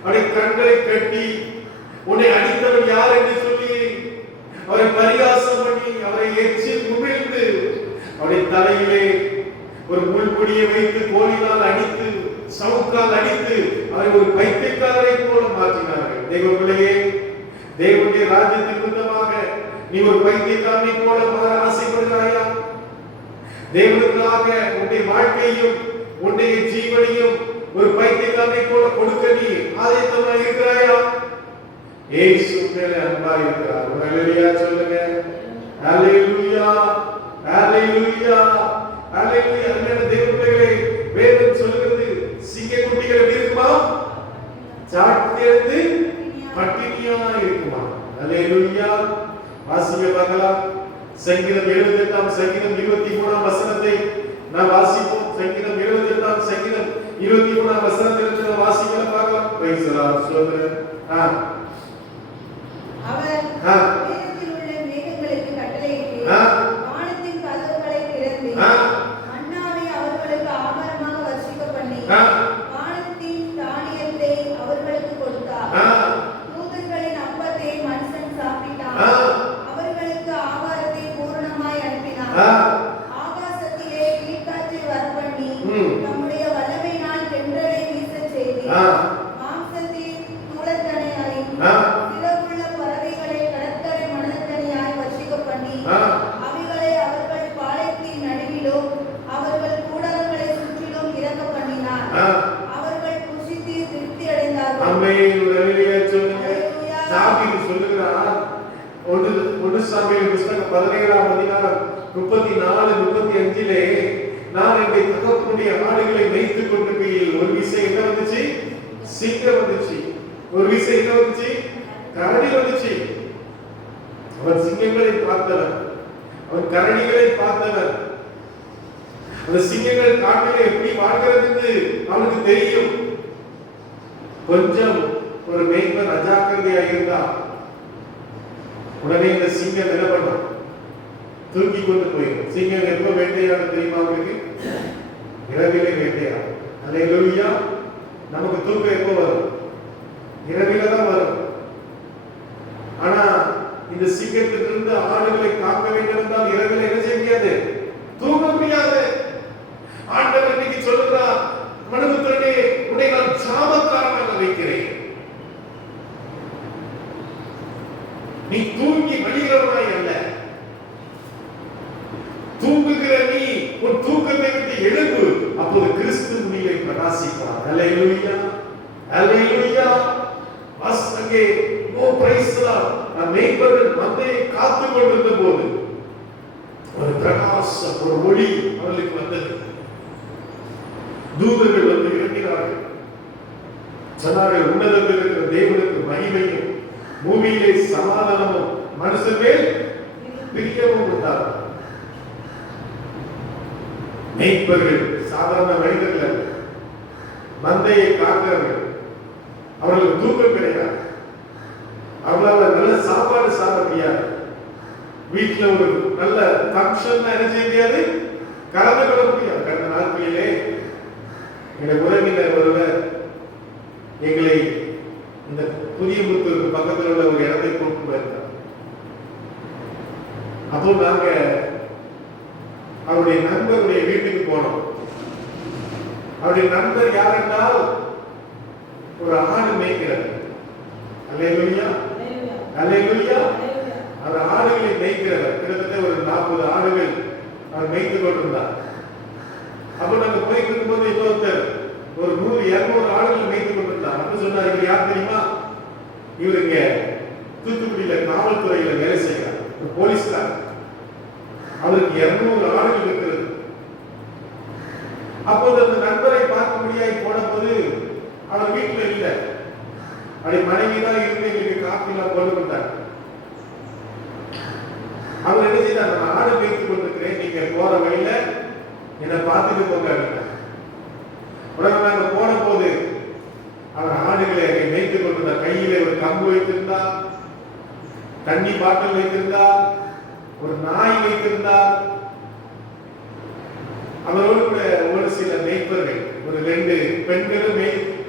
அவரை கண்களை கட்டி உன்னை அடித்தவன் யார் என்று சொல்லி அவரை பரிகாசம் பண்ணி அவரை எச்சில் உமிழ்ந்து அவருடைய தலையிலே ஒரு முள்முடியை வைத்து கோலினால் அடித்து சவுக்கால் அடித்து அவரை ஒரு பைத்தியக்காரரை போல மாற்றினார்கள். தெய்வ பிள்ளையே, தேவனுடைய ராஜ்யத்தின் விருத்தமாக நீ ஒரு பைத்தியக்காரனை போல மாற ஆசைப்படுகிறாயா? தேவனுக்காக உன்னுடைய வாழ்க்கையும் உன்னுடைய ஜீவனையும் ஒரு பைத்தியக்காரனை போல கொடுக்க நீ ஆயத்தமா இருக்கிறாயா? இயேசு மேல அன்பா இருக்கிறார். ஒரு அல்லேலூயா சொல்லுங்க. அல்லேலூயா, அல்லேலூயா, அல்லேலூயா. அருமையான தேவர்களே, வேதம் சொல்கிறது சிங்கக்குட்டிகள் எப்படி இருக்குமா? சாட்டியது பட்டினியா இருக்குமா? அல்லேலூயா. வாசிக்க பார்க்கலாம். சங்கீதம் 78 சங்கீதம் 23 வசனத்தை நாம் வாசிப்போம். சங்கீதம் 78 சங்கீதம் 23 வசனத்திலிருந்து வாசிக்க பார்க்கலாம். Praise the Lord. ஸ்தோத்திரம். அவர் வேதத்தில் உள்ள மேகங்களுக்கு கட்டளையிட்டு வானத்தின் கதவுகளை திறந்து மன்னாவை அவர்களுக்கு ஆகாரமாக வர்ஷிக்க பண்ணி வானத்தின் தானியத்தை அவர்களுக்கு கொடுத்தார். தூதர்களின் அப்பத்தை மனுஷன் சாப்பிட்டான். அவர்களுக்கு ஆகாரத்தை பூரணமாய் அனுப்பினார். ஆகாசத்திலே நீர்க்காற்றை வரப்பண்ணி தம்முடைய வல்லமையினால் தென்றலை வீசச் செய்து மாம்சத்தில் தூளத்தனையாய் சிறகுள்ள பறவைகளை கடற்கரை மணற்கனியாய் வர்ஷிக்க பண்ணி அவைகளை அவர்கள் பாளையத்தின் நடுவிலும் அவர்கள் கூடாரங்களை சுற்றிலும் இறக்க பண்ணினார். அவர்கள் புசித்து திருப்தி அடைந்தார்கள். ஆமென். அல்லேலூயா சொல்லுங்க. தாவீது சொல்லுகிறார், ஒன்று சாமுவேல் புத்தகம் 17ஆம் அதிகாரம் 34-35 நான் என்னுடைய தகப்பனுடைய ஆடுகளை மேய்த்துக் கொண்டிருக்கையில் ஒரு விசை என்ன வந்துச்சு? சிங்கம் வந்துச்சு. ஒரு விசை என்ன வந்துச்சு? கரடி வந்துச்சு. அவன் சிங்கங்களை பார்த்தவன், அவன் கரடிகளை பார்த்தவன். அந்த சிங்கங்கள் காட்டிலே எப்படி வாழ்கிறது அவனுக்கு தெரியும். கொஞ்சம் ஒரு மேய்ப்பன் அஜாக்கிரதையா இருந்தா உடனே இந்த சிங்கம் என்ன பண்ணும்? தூக்கி கொண்டு போயிடும். சிங்கம் எப்ப வேட்டையாட தெரியுமா உங்களுக்கு? இரவிலே வேட்டையாடும். அல்லேலூயா. நமக்கு தூக்கம் எப்போ வரும்? இரவில தான் வரும். ஆனா இந்த சிங்கத்திலிருந்து ஆடுகளை காக்க வேண்டும் என்றால் இரவில என்ன செய்ய முடியாது? தூங்க முடியாது. ஆண்டவர் இன்னைக்கு சொல்லுகிறார், மனுபுத்திரனே, உன்னை நான் சாபக்காரனாக வைக்கிறேன். நீ தூங்கி வழிகிறவனாய் அல்ல, தூங்குகிற நீ உன் தூக்கத்தை விட்டு எழுந்து, அப்போது கிறிஸ்து உன்னிலே பிரகாசிப்பார். அல்லேலூயா, அல்லேலூயா. அங்கே ஓ பிரைஸ் தி லார்ட். மேய்ப்பர்கள் மந்தையை காத்துக் கொண்டிருந்த போது ஒரு பிரகாசம், ஒரு ஒளி அவர்களுக்கு வந்தது. தூதர்கள் வந்து இறங்கினார்கள். சொன்னார்கள், உன்னதத்தில் இருக்கிற தேவனுக்கு மகிமையும் பூமியிலே சமாதானமும் மனுஷன் மேல் பிரியமும் உண்டாகும். மேய்ப்பர்கள் சாதாரண மனிதர்கள், மந்தையை காக்கிறவர்கள். அவர்களுக்கு தூக்கம் கிடையாது. அவங்களால நல்ல சாப்பாடு சாப்பிட முடியாது. வீட்டுல ஒரு நல்ல ஃபங்க்ஷன் என்ன செய்ய முடியாது, கலந்து கொள்ள முடியாது. கடந்த நாட்களிலே எங்கள் உறவினர் ஒருவர் எங்களை இந்த புதிய முத்தூருக்கு பக்கத்தில் உள்ள ஒரு இடத்தை கூட்டு போயிருந்தார். அப்போ நாங்க அவருடைய நண்பருடைய வீட்டுக்கு போனோம். அவருடைய நண்பர் யார் என்றால் ஒரு ஆடு மேய்க்கிறார். அல்லேலூயா, அல்லேலூயா. அவர் ஆடுகளை மேய்க்கிறவர். கிட்டத்தட்ட ஒரு 40 ஆடுகள் அவர் மேய்த்து கொண்டிருந்தார். அப்ப நாங்க போயிட்டு இருக்கும்போது இன்னொருத்தர் ஒரு 100-200 ஆடுகள் மேய்த்து கொண்டிருந்தார். அப்ப சொன்னார், இவர் யார் தெரியுமா? இவர் இங்க தூத்துக்குடியில காவல்துறையில வேலை செய்கிறார், ஒரு போலீஸ்கார். அவருக்கு 200 ஆடுகள் இருக்கிறது. அப்போது அந்த நண்பரை பார்க்க முடியாய் போன போது அவர் வீட்டுல இல்லை. அப்படி மனைவி தான் இருந்து எங்களுக்கு காப்பி எல்லாம் கொண்டு வந்தார். அவர் என்ன செய்தார், நான் ஆடு மேய்த்து கொண்டிருக்கிறேன், நீங்க போற வழியில என்னை பார்த்துட்டு போங்க. உடனே நாங்க போன போது அவர் ஆடுகளை மேய்த்து கொண்டிருந்தார். கையில ஒரு கம்பு வைத்திருந்தார், தண்ணி பாட்டில் வைத்திருந்தார், ஒரு நாய் வைத்திருந்தார். அவரோடு கூட ஒரு சில மேய்ப்பர்கள், ஒரு 2 பெண்களும்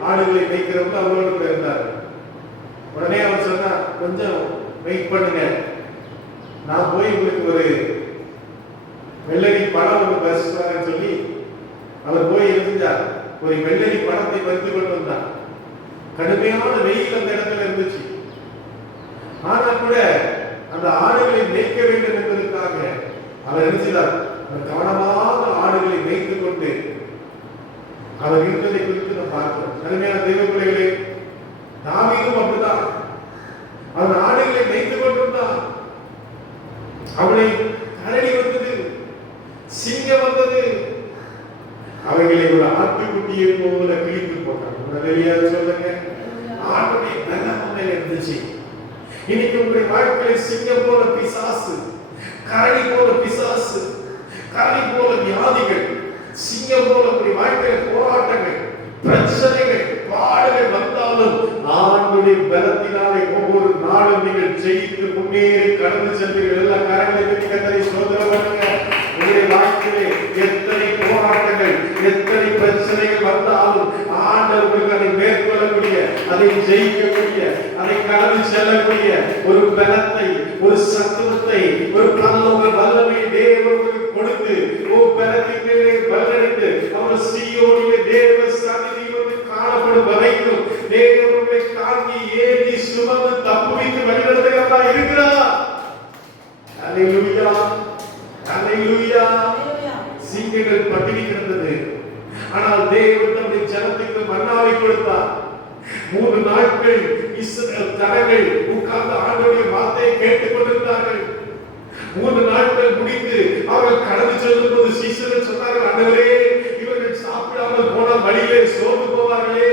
ஆடுகளை மேய்க்கிறவங்க அவரோடு கூட இருந்தார். உடனே அவர் சொன்னார், கொஞ்சம் வெயிட் பண்ணுங்க, நான் போய் உங்களுக்கு ஒரு வெள்ளரி பழம் ஒன்று பறிச்சுன்னு சொல்லி அவர் போய் இருந்தார். ஒரு வெள்ளரி பழத்தை பறித்து கொண்டு வந்தார். கடுமையான வெயில் அந்த இடத்துல இருந்துச்சு. ஆனால் கூட அந்த ஆடுகளை மேய்க்க வேண்டும் என்பதற்காக அவர் நினைச்சார். கவனமாக ஆடுகளை மேய்த்துக் கொண்டு அவர் இருந்ததை குறித்து நாம் பார்க்கிறோம். அருமையான தெய்வ பிள்ளைகளே, தாவீதும் அப்படிதான். அவன் ஆடுகளை மேய்த்துக் கொண்டிருந்தான். அவனை கரடி வந்தது, சிங்கம் வந்தது, அவைகளை ஒரு ஆட்டுக்குட்டியை போல கிழித்து போட்டான். சொல்லுங்க, ஆட்டுடைய நல்ல இருந்துச்சு. இன்னைக்கு உங்களுடைய வாழ்க்கையில சிங்கம் போல பிசாசு, கரடி போல பிசாசு, கரடி போல வியாதிகள், சிங்கம் போல உங்களுடைய வாழ்க்கையில போராட்டங்கள், பிரச்சனைகள், பாடுகள் வந்தாலும் ஆண்டுடைய பலத்தினாலே ஒவ்வொரு நாளும் நீங்கள் ஜெயித்து முன்னேறி கடந்து செல்வீர்கள். எல்லா காரியங்களை கர்த்தரை ஸ்தோத்திரம் பண்ணுங்க. உங்களுடைய வாழ்க்கையிலே எத்தனை போராட்டங்கள், எத்தனை பிரச்சனைகள் வந்தாலும் ஆண்டவர் உங்களுக்கு அதை மேற்கொள்ளக்கூடிய, அதை ஜெயிக்கக்கூடிய, அதை கடந்து செல்லக்கூடிய ஒரு பலத்தை, ஒரு சத்துவத்தை, ஒரு பரலோக வல்லமையை தேவன் கொடுத்து பலத்தின் மேலே பலனடைந்து அவர் சீயோனிலே தேவ சந்நிதியில் காணப்படும் வரைக்கும் தேவனுடைய தாங்கி ஏந்தி சுமந்து தப்புவித்து வழிநடத்துகிறதா இருக்கிறார். அல்லேலூயா, அல்லேலூயா. சிங்கங்கள் பட்டினி கிடந்தது, ஆனால் தேவன் தம்முடைய ஜனத்துக்கு மன்னாவை கொடுத்தார். 3 நாட்கள் இஸ்ரவேல் ஜனங்கள் உட்கார்ந்து ஆண்டவருடைய வார்த்தையை கேட்டுக் கொண்டிருந்தார்கள். 3 நாட்கள் முடிந்து அவர்கள் கடந்து செல்லும் போது சீசர்கள் சொன்னார்கள், ஆண்டவரே, இவர்கள் சாப்பிடாமல் போனால் வழியிலே சோர்ந்து போவார்களே,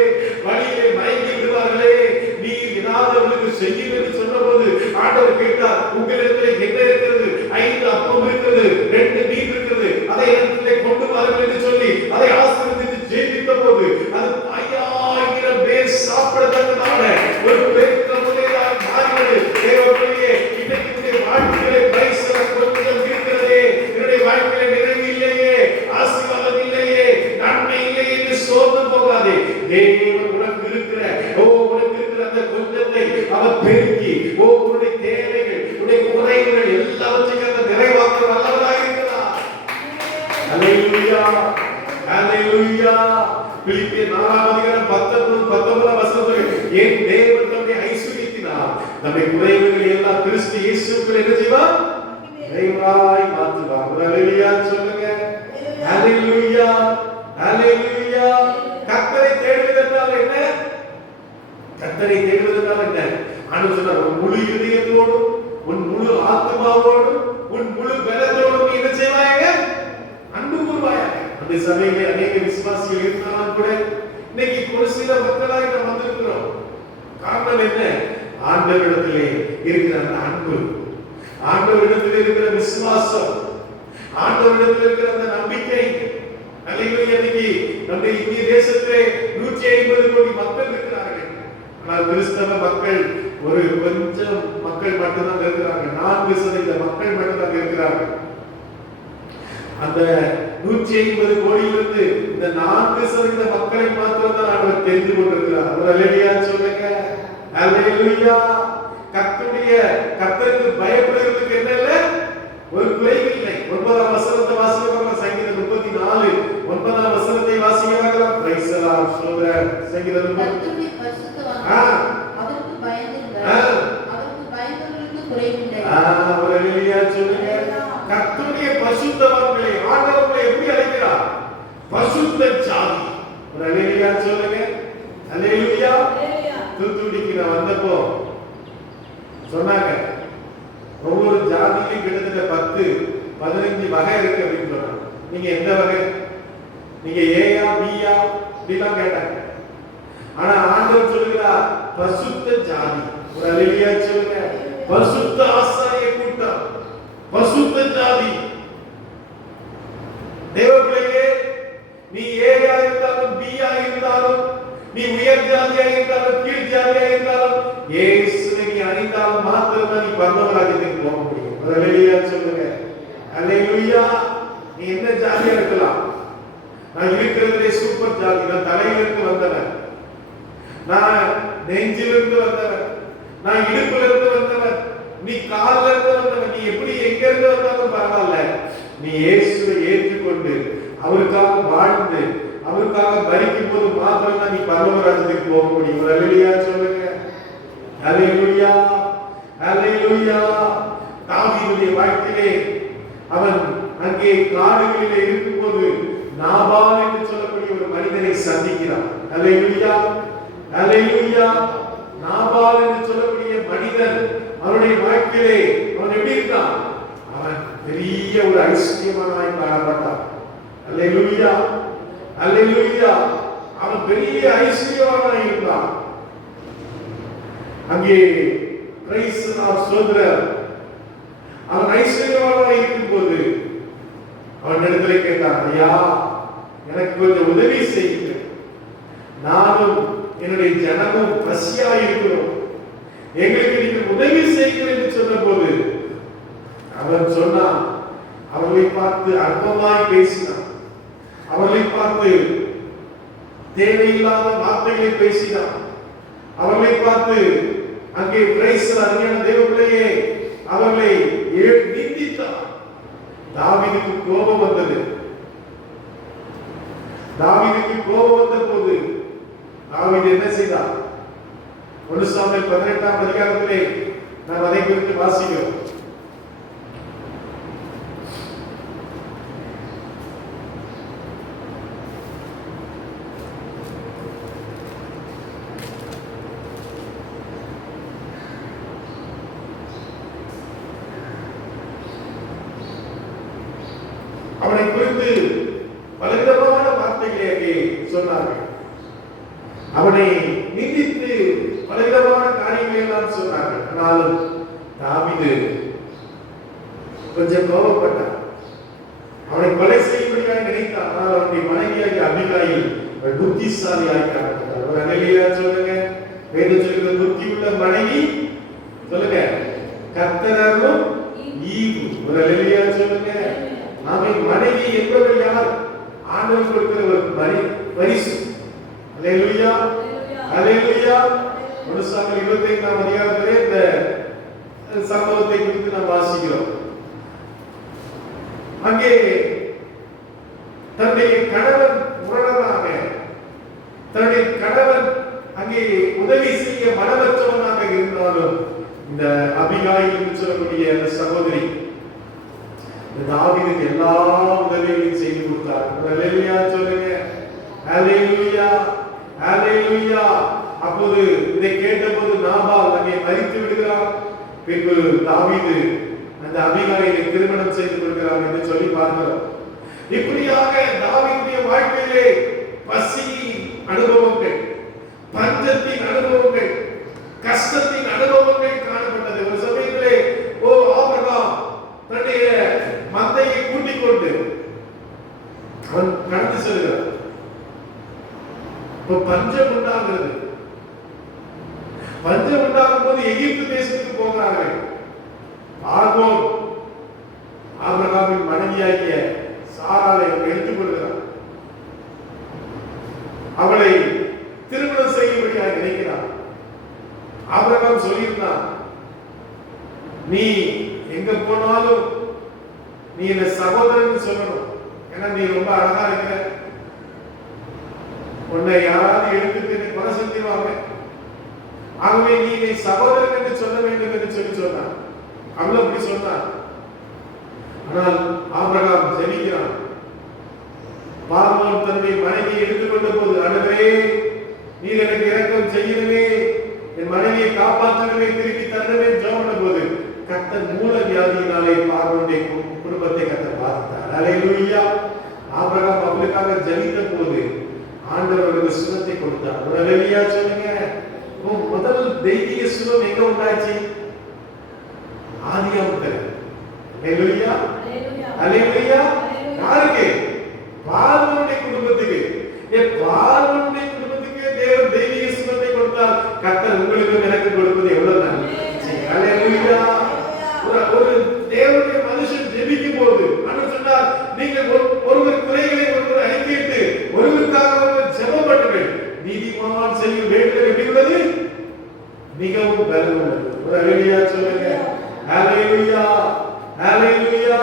வழியிலே மயங்கி விடுவார்களே, நீ ஏதாவது அவர்களுக்கு செய்யும் என்று சொன்னபோது ஆண்டவர் கேட்டார், உங்களிடத்திலே என்ன இருக்கிறது? 5 அப்பம் இருக்கிறது, 2 மீன் இருக்கிறது, அதை இடத்திலே கொண்டு வாருங்கள் என்று சொல்லி அதை ஆசீர்வதித்து ஜெபித்த போது அது 5000 பேர் சாப்பிடத்தக்கதான ஒரு பெருக்கமுடையதாக மாறினது. தேவனுடைய இன்னைக்கு வாழ்க்கையிலே பரிசுல கொஞ்சம் இருக்கிறதே, என்னுடைய வாழ்க்கையில நிறைவு இல்லையே, ஆசீர்வாதம் இல்லையே, நன்மை இல்லையே என்று சோர்ந்து போகாதே. தேவன் உனக்கு இருக்கிற அந்த கொஞ்சத்தை அவர் பெருக்கி உன்னுடைய தேவைகள், உன்னுடைய குறைகள் எல்லாவற்றையும் அந்த நிறைவாக்க வல்லவராக இருக்கிறார். அல்லேலூயா, அல்லேலூயா. பிலிப்பியர் 4:19 என் தேவன் தம்முடைய ஐஸ்வரியத்தினால் நம்முடைய குறைவுகளை எல்லாம் கிறிஸ்து இயேசுவுக்குள் என்ன செய்வார்? நிறைவாய் மாற்றுவார். அல்லேலூயா சொல்லுங்க. அல்லேலூயா, அல்லேலூயா. கர்த்தரை தேடுவதென்றால் என்ன? கர்த்தரை தேடுவதென்றால் என்ன? ஆண்டவர் சொன்னார், உன் முழு இதயத்தோடும், உன் முழு ஆத்மாவோடும், உன் முழு பலத்தோடும் நீ என்ன செய்வாயாக? அன்பு கூர்வாயாக. அந்த சபையிலே அநேக விசுவாசிகள் இருந்தாலும் கூட இன்னைக்கு ஒரு சில மக்களாய் நாம் வந்திருக்கிறோம். காரணம் என்ன? ஆண்டவரிடத்திலே இருக்கிற அந்த அன்பு, ஆண்டவரிடத்திலே இருக்கிற விசுவாசம், ஆண்டவரிடத்திலே இருக்கிற அந்த நம்பிக்கை. அல்லேலூயா. இன்னைக்கு நம்முடைய இந்திய தேசத்திலே 150 கோடி மக்கள் இருக்கிறார்கள். ஆனால் கிறிஸ்தவ மக்கள் ஒரு கொஞ்சம் மக்கள் மட்டும்தான் இருக்கிறார்கள். 4% மக்கள் மட்டும்தான் இருக்கிறார்கள். அந்த 150 கோடியிலிருந்து இந்த 4% மக்களை மாத்திரம் தான் ஆண்டவர் தெரிந்து கொண்டிருக்கிறார். ஒரு அல்லேலூயா சொல்லுங்க. அல்லேலூயா. கர்த்தருக்கு பயப்படுறதுக்கு என்ன இல்ல? ஒரு குறைவில்லை. 9ஆம் வசனத்தை வாசிக்க பார்க்கலாம். சங்கீதம் 34 9ஆம் வசனத்தை வாசிக்க பார்க்கலாம். Praise the Lord. ஸ்தோத்திரம். சங்கீதம் 30. கர்த்தருடைய பரிசுத்தவான்கள் அவருக்கு பயந்திருந்தார். அவருக்கு பயந்தவர்களுக்கு குறைவில்லை. ஒரு ஹல்லேலூயா சொல்லுங்க. கர்த்தருடைய பரிசுத்தவான்களை ஆண்டவர் எப்படி அழைக்கிறார்? பரிசுத்த ஜாதி. ஒரு ஹல்லேலூயா சொல்லுங்க. ஹல்லேலூயா. தூத்துக்குடிக்கு நான் வந்தப்போ சொன்னாங்க, ஒவ்வொரு ஜாதியிலும் கிட்டத்தட்ட 10-15 வகை இருக்கு அப்படின்னு சொன்னாங்க. நீங்க எந்த வகை? நீங்க ஏயா பியா இப்படிலாம் கேட்டாங்க. ஆனா ஆண்டவர் சொல்லுகிறார் பரிசுத்த ஜாதி. ஒரு ஹல்லேலூயா சொல்லுங்க. பரிசுத்த ஆசாரிய கூட்டம், பரிசுத்த ஜாதி. தேவப்பிள்ளையே, நீ ஏயா இருந்தாலும் பியா இருந்தாலும், நீ உயர் ஜாதியா இருந்தாலும் கீழ் ஜாதியா இருந்தாலும், இயேசுவை நீ அணிந்தால் மாத்திரம்தான் நீ பரலோக ராஜ்யத்துக்கு போக முடியும். ஹல்லேலூயா சொல்லுங்க. ஹல்லேலூயா. நீ என்ன ஜாதியா இருக்கலாம். நான் இருக்கிறதுலே சூப்பர் ஜாதி. நான் தலையிலிருந்து வந்தவன், நான் நெஞ்சிலிருந்து வந்தவன், நான் இடுப்பிலிருந்து வந்தவன், நீ காலில் இருந்து வந்தவன். நீ எப்படி எங்க இருந்து வந்தாலும் பரவாயில்ல, நீ இயேசுவை ஏற்றுக்கொண்டு அவருக்காக வாழ்ந்து அவருக்காக பரிக்கும் போது மாத்திரம் தான் நீ பரலோக ராஜ்யத்துக்கு போக முடியும். ஹல்லேலூயா சொல்லுங்க. ஹல்லேலூயா. ஹல்லேலூயா. தாவீதுடைய வாழ்க்கையிலே அவன் அங்கே காடுகளிலே இருக்கும்போது நாபால் என்று சொல்லக்கூடிய ஒரு மனிதனை சந்திக்கிறான். ஹல்லேலூயா. ஹல்லேலூயா. நாபால் என்று சொல்லக்கூடிய மனிதன் அவனுடைய வாழ்க்கையிலே அவன் எப்படி இருந்தான்? அவன் பெரிய ஒரு ஐஸ்வர்யமானாய் காணப்பட்டான். ஹல்லேலூயா. ஹல்லேலூயா. அவன் பெரிய ஐஸ்வர்யவானாய் இருந்தான். அங்கே பிரைஸ் தி லார்ட். ஸ்தோத்திரம். அவன் ஐஸ்வர்யவானாய் இருக்கும்போது அவன் இடத்துல கேட்டான், ஐயா எனக்கு கொஞ்சம் உதவி செய்யுங்க, நானும் என்னுடைய ஜனமும் பசியா இருக்கிறோம், எங்களுக்கு நீங்க உதவி செய்யுங்கள் என்று சொன்ன போது அவன் சொன்னான், அவர்களை பார்த்து அற்பமாய் பேசினான், அவர்களை பார்த்து தேவையில்லாத வார்த்தைகளை பேசினான், அவர்களை பார்த்து அங்கே பிரைஸ் அருமையான தேவப்பிள்ளையே அவர்களை நிந்தித்தான். தாவீதுக்கு கோபம் வந்தது. தாவீதுக்கு கோபம் வந்த போது தாவீது என்ன செய்தான்? 1 சாமுவேல் 18ஆம் அதிகாரத்திலே நாம் அதை குறித்து வாசிக்கிறோம். அவனை குறித்து பலவிதமான வார்த்தைகளை அங்கே சொன்னார்கள். அவனை நிந்தித்து பலவிதமான காரியங்களை எல்லாம் சொன்னார்கள். ஆனாலும் தாவீது கொஞ்சம் கோபப்பட்டான். அவனை கொலை செய்யும்படியாக நினைத்தான். ஆனால் அவனுடைய மனைவியாகிய அபிகாயில் புத்திசாலியாய் காணப்பட்டார். ஒரு ஹல்லேலூயா சொல்லுங்க. வேதம் சொல்லுகிற புத்தி உள்ள மனைவி சொல்லுங்க, கர்த்தரும் ஈவு. ஒரு ஹல்லேலூயா சொல்லுங்க. ஆமென். மனைவி என்பவர் யார்? ஆண்டவர் கொடுக்கிற ஒரு பரிசு. ஹல்லேலூயா. ஹல்லேலூயா. 1 சாமுவேல் 25ஆம் அதிகாரத்திலே இந்த சம்பவத்தை குறித்து நாம் வாசிக்கிறோம். அங்கே தன்னுடைய கணவன் முரணாக, தன்னுடைய கணவன் அங்கே உதவி செய்ய மனமற்றவனாக இருந்தாலும் இந்த அபிகாயில் என்று சொல்லக்கூடிய அந்த சகோதரி தாவீதுக்கு எல்லா உதவிகளையும் செய்து கொடுத்தார். ஹல்லேலூயா சொல்லுங்க. ஹல்லேலூயா. ஹல்லேலூயா. அப்போது இதை கேட்டபோது நாபால் அங்கே மரித்து விடுகிறார். பின்பு தாவீது அந்த அபிகாயிலை திருமணம் செய்து கொள்கிறார் என்று சொல்லி பார்க்கிறோம். இப்படியாக தாவீதுடைய வாழ்க்கையிலே பசியின் அனுபவங்கள், பஞ்சத்தின் அனுபவங்கள், கஷ்டத்தின் அனுபவங்கள் காணப்பட்டது. ஒரு சமயத்திலே ஆபிரகாம் தன்னுடைய மந்தையை கூட்டிக் கொண்டு அவன் கடந்து செல்கிறார். பஞ்சம் உண்டாகிறது. பஞ்சம் உண்டாகும் போது எகிப்து தேசத்துக்கு போகிறார்கள். ஆகோர் ஆபிரகாமின் மனைவியாகிய சாராளை எடுத்துக் கொள்கிறார். அவளை திருமணம் செய்யும்படியாக நினைக்கிறார். ஆபிரகாம் சொல்லியிருந்தான், நீ எங்க போனாலும் நீ என்ன சகோதரன் சொல்லணும். ஏன்னா நீ ரொம்ப அழகா இருக்கிற, உன்னை யாராவது எடுத்துட்டு என்னை கொலை செஞ்சிருவாங்க, ஆகவே நீ என்னை சகோதரன் என்று சொல்ல வேண்டும் என்று சொன்னான். அவளும் அப்படி சொன்னான். ஆனால் ஆபிரகாம் ஜெபிக்கிறான். பார்வோன் தன்னுடைய மனைவியை எடுத்துக்கொண்ட போது, ஆண்டவரே நீர் எனக்கு இரக்கம் செய்யணுமே, என் மனைவியை காப்பாற்றணுமே, திருப்பி தரணுமே ஜெபம் போது கர்த்தர் மூல வியாதியினாலே பார்வோனுடைய குடும்பத்தை கர்த்தர் பார்த்தார். அல்லேலூயா. ஆபிரகாம் அவளுக்காக ஜெபித்த போது ஆண்டவர் அவருக்கு சுகத்தை கொடுத்தார். அல்லேலூயா சொல்லுங்க. முதல் தெய்வீக சுகம் எங்க உண்டாச்சு? ஆதியாகமத்தில். அல்லேலூயா அல்லேலூயா. யாருக்கு? பார்வோனுடைய குடும்பத்துக்கு. பார்வோனுடைய குடும்பத்துக்கு தேவன் தெய்வீக சுகத்தை கொடுத்தால் கர்த்தர் உங்களுக்கு எனக்கு கொடுப்பது எவ்வளவு நன்மை. அல்லேலூயா. ஒரு தேவனுடைய மனுஷன் ஜெபிக்கும் போது ஆண்டவர் சொன்னார், நீங்கள் ஒருவர் குறைகளை ஒருவர் அறிக்கையிட்டு ஒருவருக்காக ஒருவர் ஜெபம் பண்ணுங்கள், நீதிமான் செய்யும் வேண்டுதல் எப்படி உள்ளது? மிகவும் பலமுள்ளது. ஒரு அல்லேலூயா சொல்லுங்க. அல்லேலூயா அல்லேலூயா.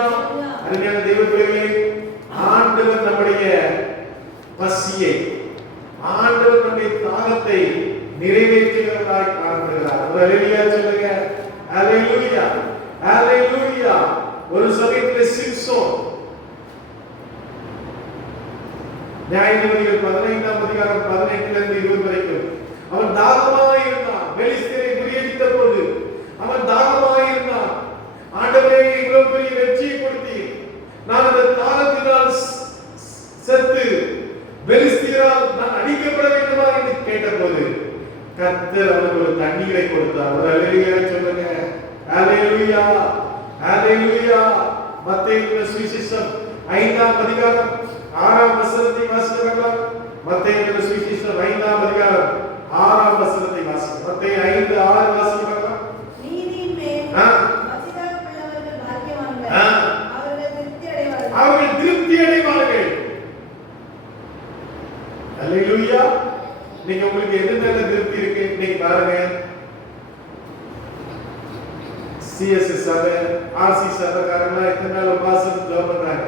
அருமையான தெய்வ பிள்ளைகளே, ஆண்டவர் நம்முடைய பசியை, ஆண்டவர் நம்முடைய தாகத்தை நிறைவேற்றுகிறவராய் காணப்படுகிறார். ஒரு அல்லேலூயா சொல்லுங்க. அல்லேலூயா அல்லேலூயா. ஒரு சமயத்தில் சிம்சோன் நியாயாதிபதிகள் 15ஆம் அதிகாரம் 18 20 வரைக்கும் அவன் தாகமாய் இருந்தான். பெலிஸ்தரை முறியடித்த போது அவன் தாகமாய் இருந்தான். ஆண்டவரே இவ்வளவு பெரிய வெற்றியை கொடுத்தி நான் அந்த தாகத்தினால் செத்து பெலிஸ்தரால் நான் அடிக்கப்பட வேண்டுமா என்று கேட்டபோது கர்த்தர் அவனுக்கு ஒரு தண்ணீரை கொடுத்தார். ஒரு அல்லேலூயா சொல்லுங்க. அல்லேலூயா அல்லேலூயா. மத்தேயு சுவிசேஷம் 5ஆம் அதிகாரம் 6ஆம் வசனத்தை வாசிக்கலாம். மத்தேயு சுவிசேஷம் 5ஆம் அதிகாரம் 6ஆம் வசனத்தை வாசிக்கலாம். மத்தேயு 5:6 வாசிக்கலாம். நீதியின் மேல் பசிதாகமுள்ளவர்கள் பாக்கியவான்கள், அவர்கள் திருப்தி அடைவார்கள். அல்லேலூயா. நீங்க உங்களுக்கு எது மேல திருப்தி இருக்கு? இன்னைக்கு பாருங்க, சிஎஸ்எஸ் சபை, ஆர்சி சபைக்காரங்க எத்தனை நாள் உபாசம் ஜெபம் பண்றாங்க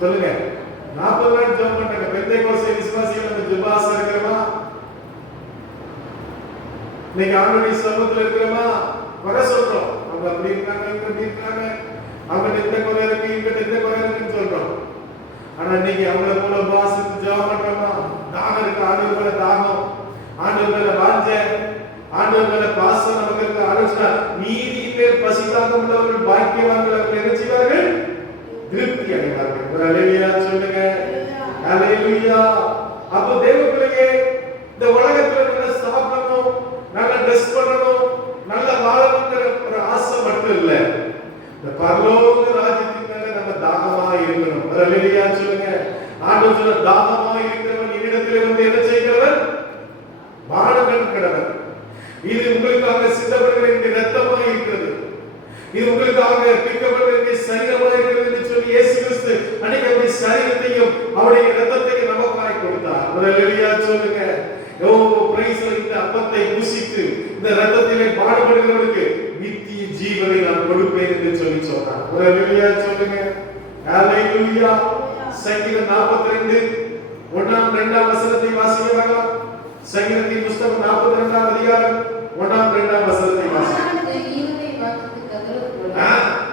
சொல்லுங்க? 40 நாள் ஜெபம் பண்றாங்க. பெந்தேகோஸ்தே விசுவாசிகள் நம்ம ஜெபாசம் இருக்கிறோமா? இன்னைக்கு ஆண்டவருடைய சமூகத்துல இருக்கிறோமா? குறை சொல்றோம், அவங்க அப்படி இருக்காங்க, இங்க அப்படி இருக்காங்க, அவங்க எந்த குறை இருக்கு, இங்க எந்த குறை இருக்குன்னு சொல்றோம். ஆனா இன்னைக்கு அவங்கள போல உபாசத்து ஜெபம் பண்றோமா? தாகம் இருக்கு, ஆண்டவர் மேல தாகம், ஆண்டவர் மேல வாஞ்சை, ஆண்டவர் மேல பாசம் நமக்கு இருக்கு. ஆலோசனை நீதியின் மேல் பசிதாகம் உள்ளவர்கள் பாக்கியவான்கள், அவர்கள் என்ன செய்வார்கள்? திருப்தி அடைவார்கள். ஒரு அல்லேலூயா சொல்லுங்க. அல்லேலூயா. அப்போ தேவ பிள்ளையே, இந்த உலகத்துல நல்ல சாப்பிடணும், நல்ல ட்ரெஸ் பண்ணணும், நல்ல வாழணுங்கிற ஒரு ஆசை மட்டும் இல்ல, இந்த பரலோக ராஜ்யத்தின் மேல நம்ம தாகமா இருக்கணும். ஒரு அல்லேலூயா சொல்லுங்க. ஆண்டவர் சொல்ற தாகமா இருக்கிறவன் என்னிடத்திலே வந்து என்ன செய்கிறவன்? பானங்கள் கடவன். இது உங்களுக்காக சிந்தப்படுகிற இந்த இரத்தமா இருக்கிறது, இது உங்களுக்காக பிற்கப்படுகிற சரீரமா இருக்கிறது என்று சொல்லி இயேசு கிறிஸ்து அன்னைக்கு அவருடைய சரீரத்தையும் அவருடைய இரத்தத்தையும் நமக்காய் கொடுத்தார். ஒரு அல்லேலூயா சொல்லுங்க. ஓ பிரைஸ். இந்த அப்பத்தை புசித்து இந்த இரத்தத்திலே பாடுபடுகிறவர்களுக்கு நித்திய ஜீவனை நான் கொடுப்பேன் என்று சொல்லி சொன்னார். ஒரு அல்லேலூயா சொல்லுங்க. அல்லேலூயா. சங்கீதம் 42 1ஆம் 2ஆம் வசனத்தை வாசிக்கலாம். சங்கீதத்தின் புத்தகம் 42ஆம் அதிகாரம் 1ஆம் 2ஆம் வசனத்தை வாசிக்கலாம்.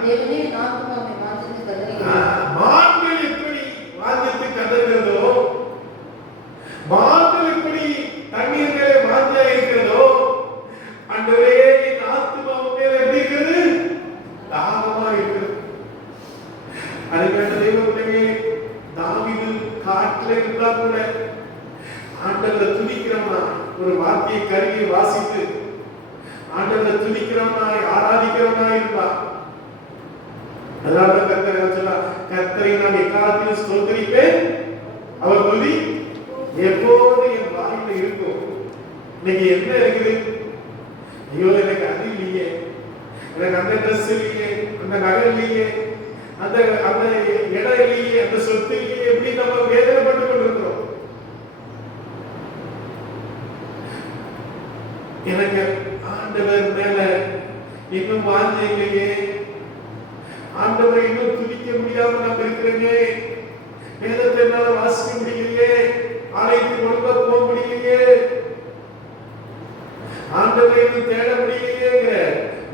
தேவனே நாத்துமாவை வாஞ்சத்து கதறுகிறது. மான்கள் எப்படி வாஞ்சத்து கதறுகிறதோ, மான்கள் எப்படி தண்ணீர் மேலே வாஞ்சா இருக்கிறதோ, ஆண்டவரே என் ஆத்துமா மேல எப்படி இருக்கிறது? தாகமா இருக்கிறது. அதுக்கான தெய்வமே தாவீது காட்டில் இருந்தா கூட ஆண்டவரை துதிக்கிறவனா, ஒரு வார்த்தையை கருவி வாசித்து ஆண்டவரை துதிக்கிறவனா, ஆராதிக்கிறவனா இருந்தா. அதனால கர்த்தர் சொன்னா, கர்த்தரை நான் எக்காலத்திலும் ஸ்தோத்திரிப்பேன், அவர் துதி எப்போது என் வாயில இருக்கும். இன்னைக்கு என்ன இருக்குது? ஐயோ எனக்கு அது இல்லையே, எனக்கு அந்த ட்ரெஸ் இல்லையே, அந்த நகை இல்லையே, அந்த அந்த இடம் இல்லையே, அந்த சொத்து இல்லையே, எப்படி நம்ம வேதனைப்பட்டு கொண்டிருக்கிறோம். எனக்கு ஆண்டவர் மேல இன்னும் வாஞ்சை இல்லையே, ஆண்டவரை இன்னும் துதிக்க முடியாம நாம் இருக்கிறேனே, வேதத்தை என்னால வாசிக்க முடியலையே, ஆலயத்துக்கு ஒழுங்கா போக முடியலையே, ஆண்டவரை இன்னும் தேட முடியலையேங்கிற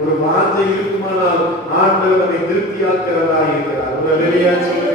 ஒரு வார்த்தை இருக்குமானால் ஆண்டவர் நம்மை திருப்தியாக்கிறதா இருக்கிறார். ஒரு அல்லேலூயா சொல்லுங்க.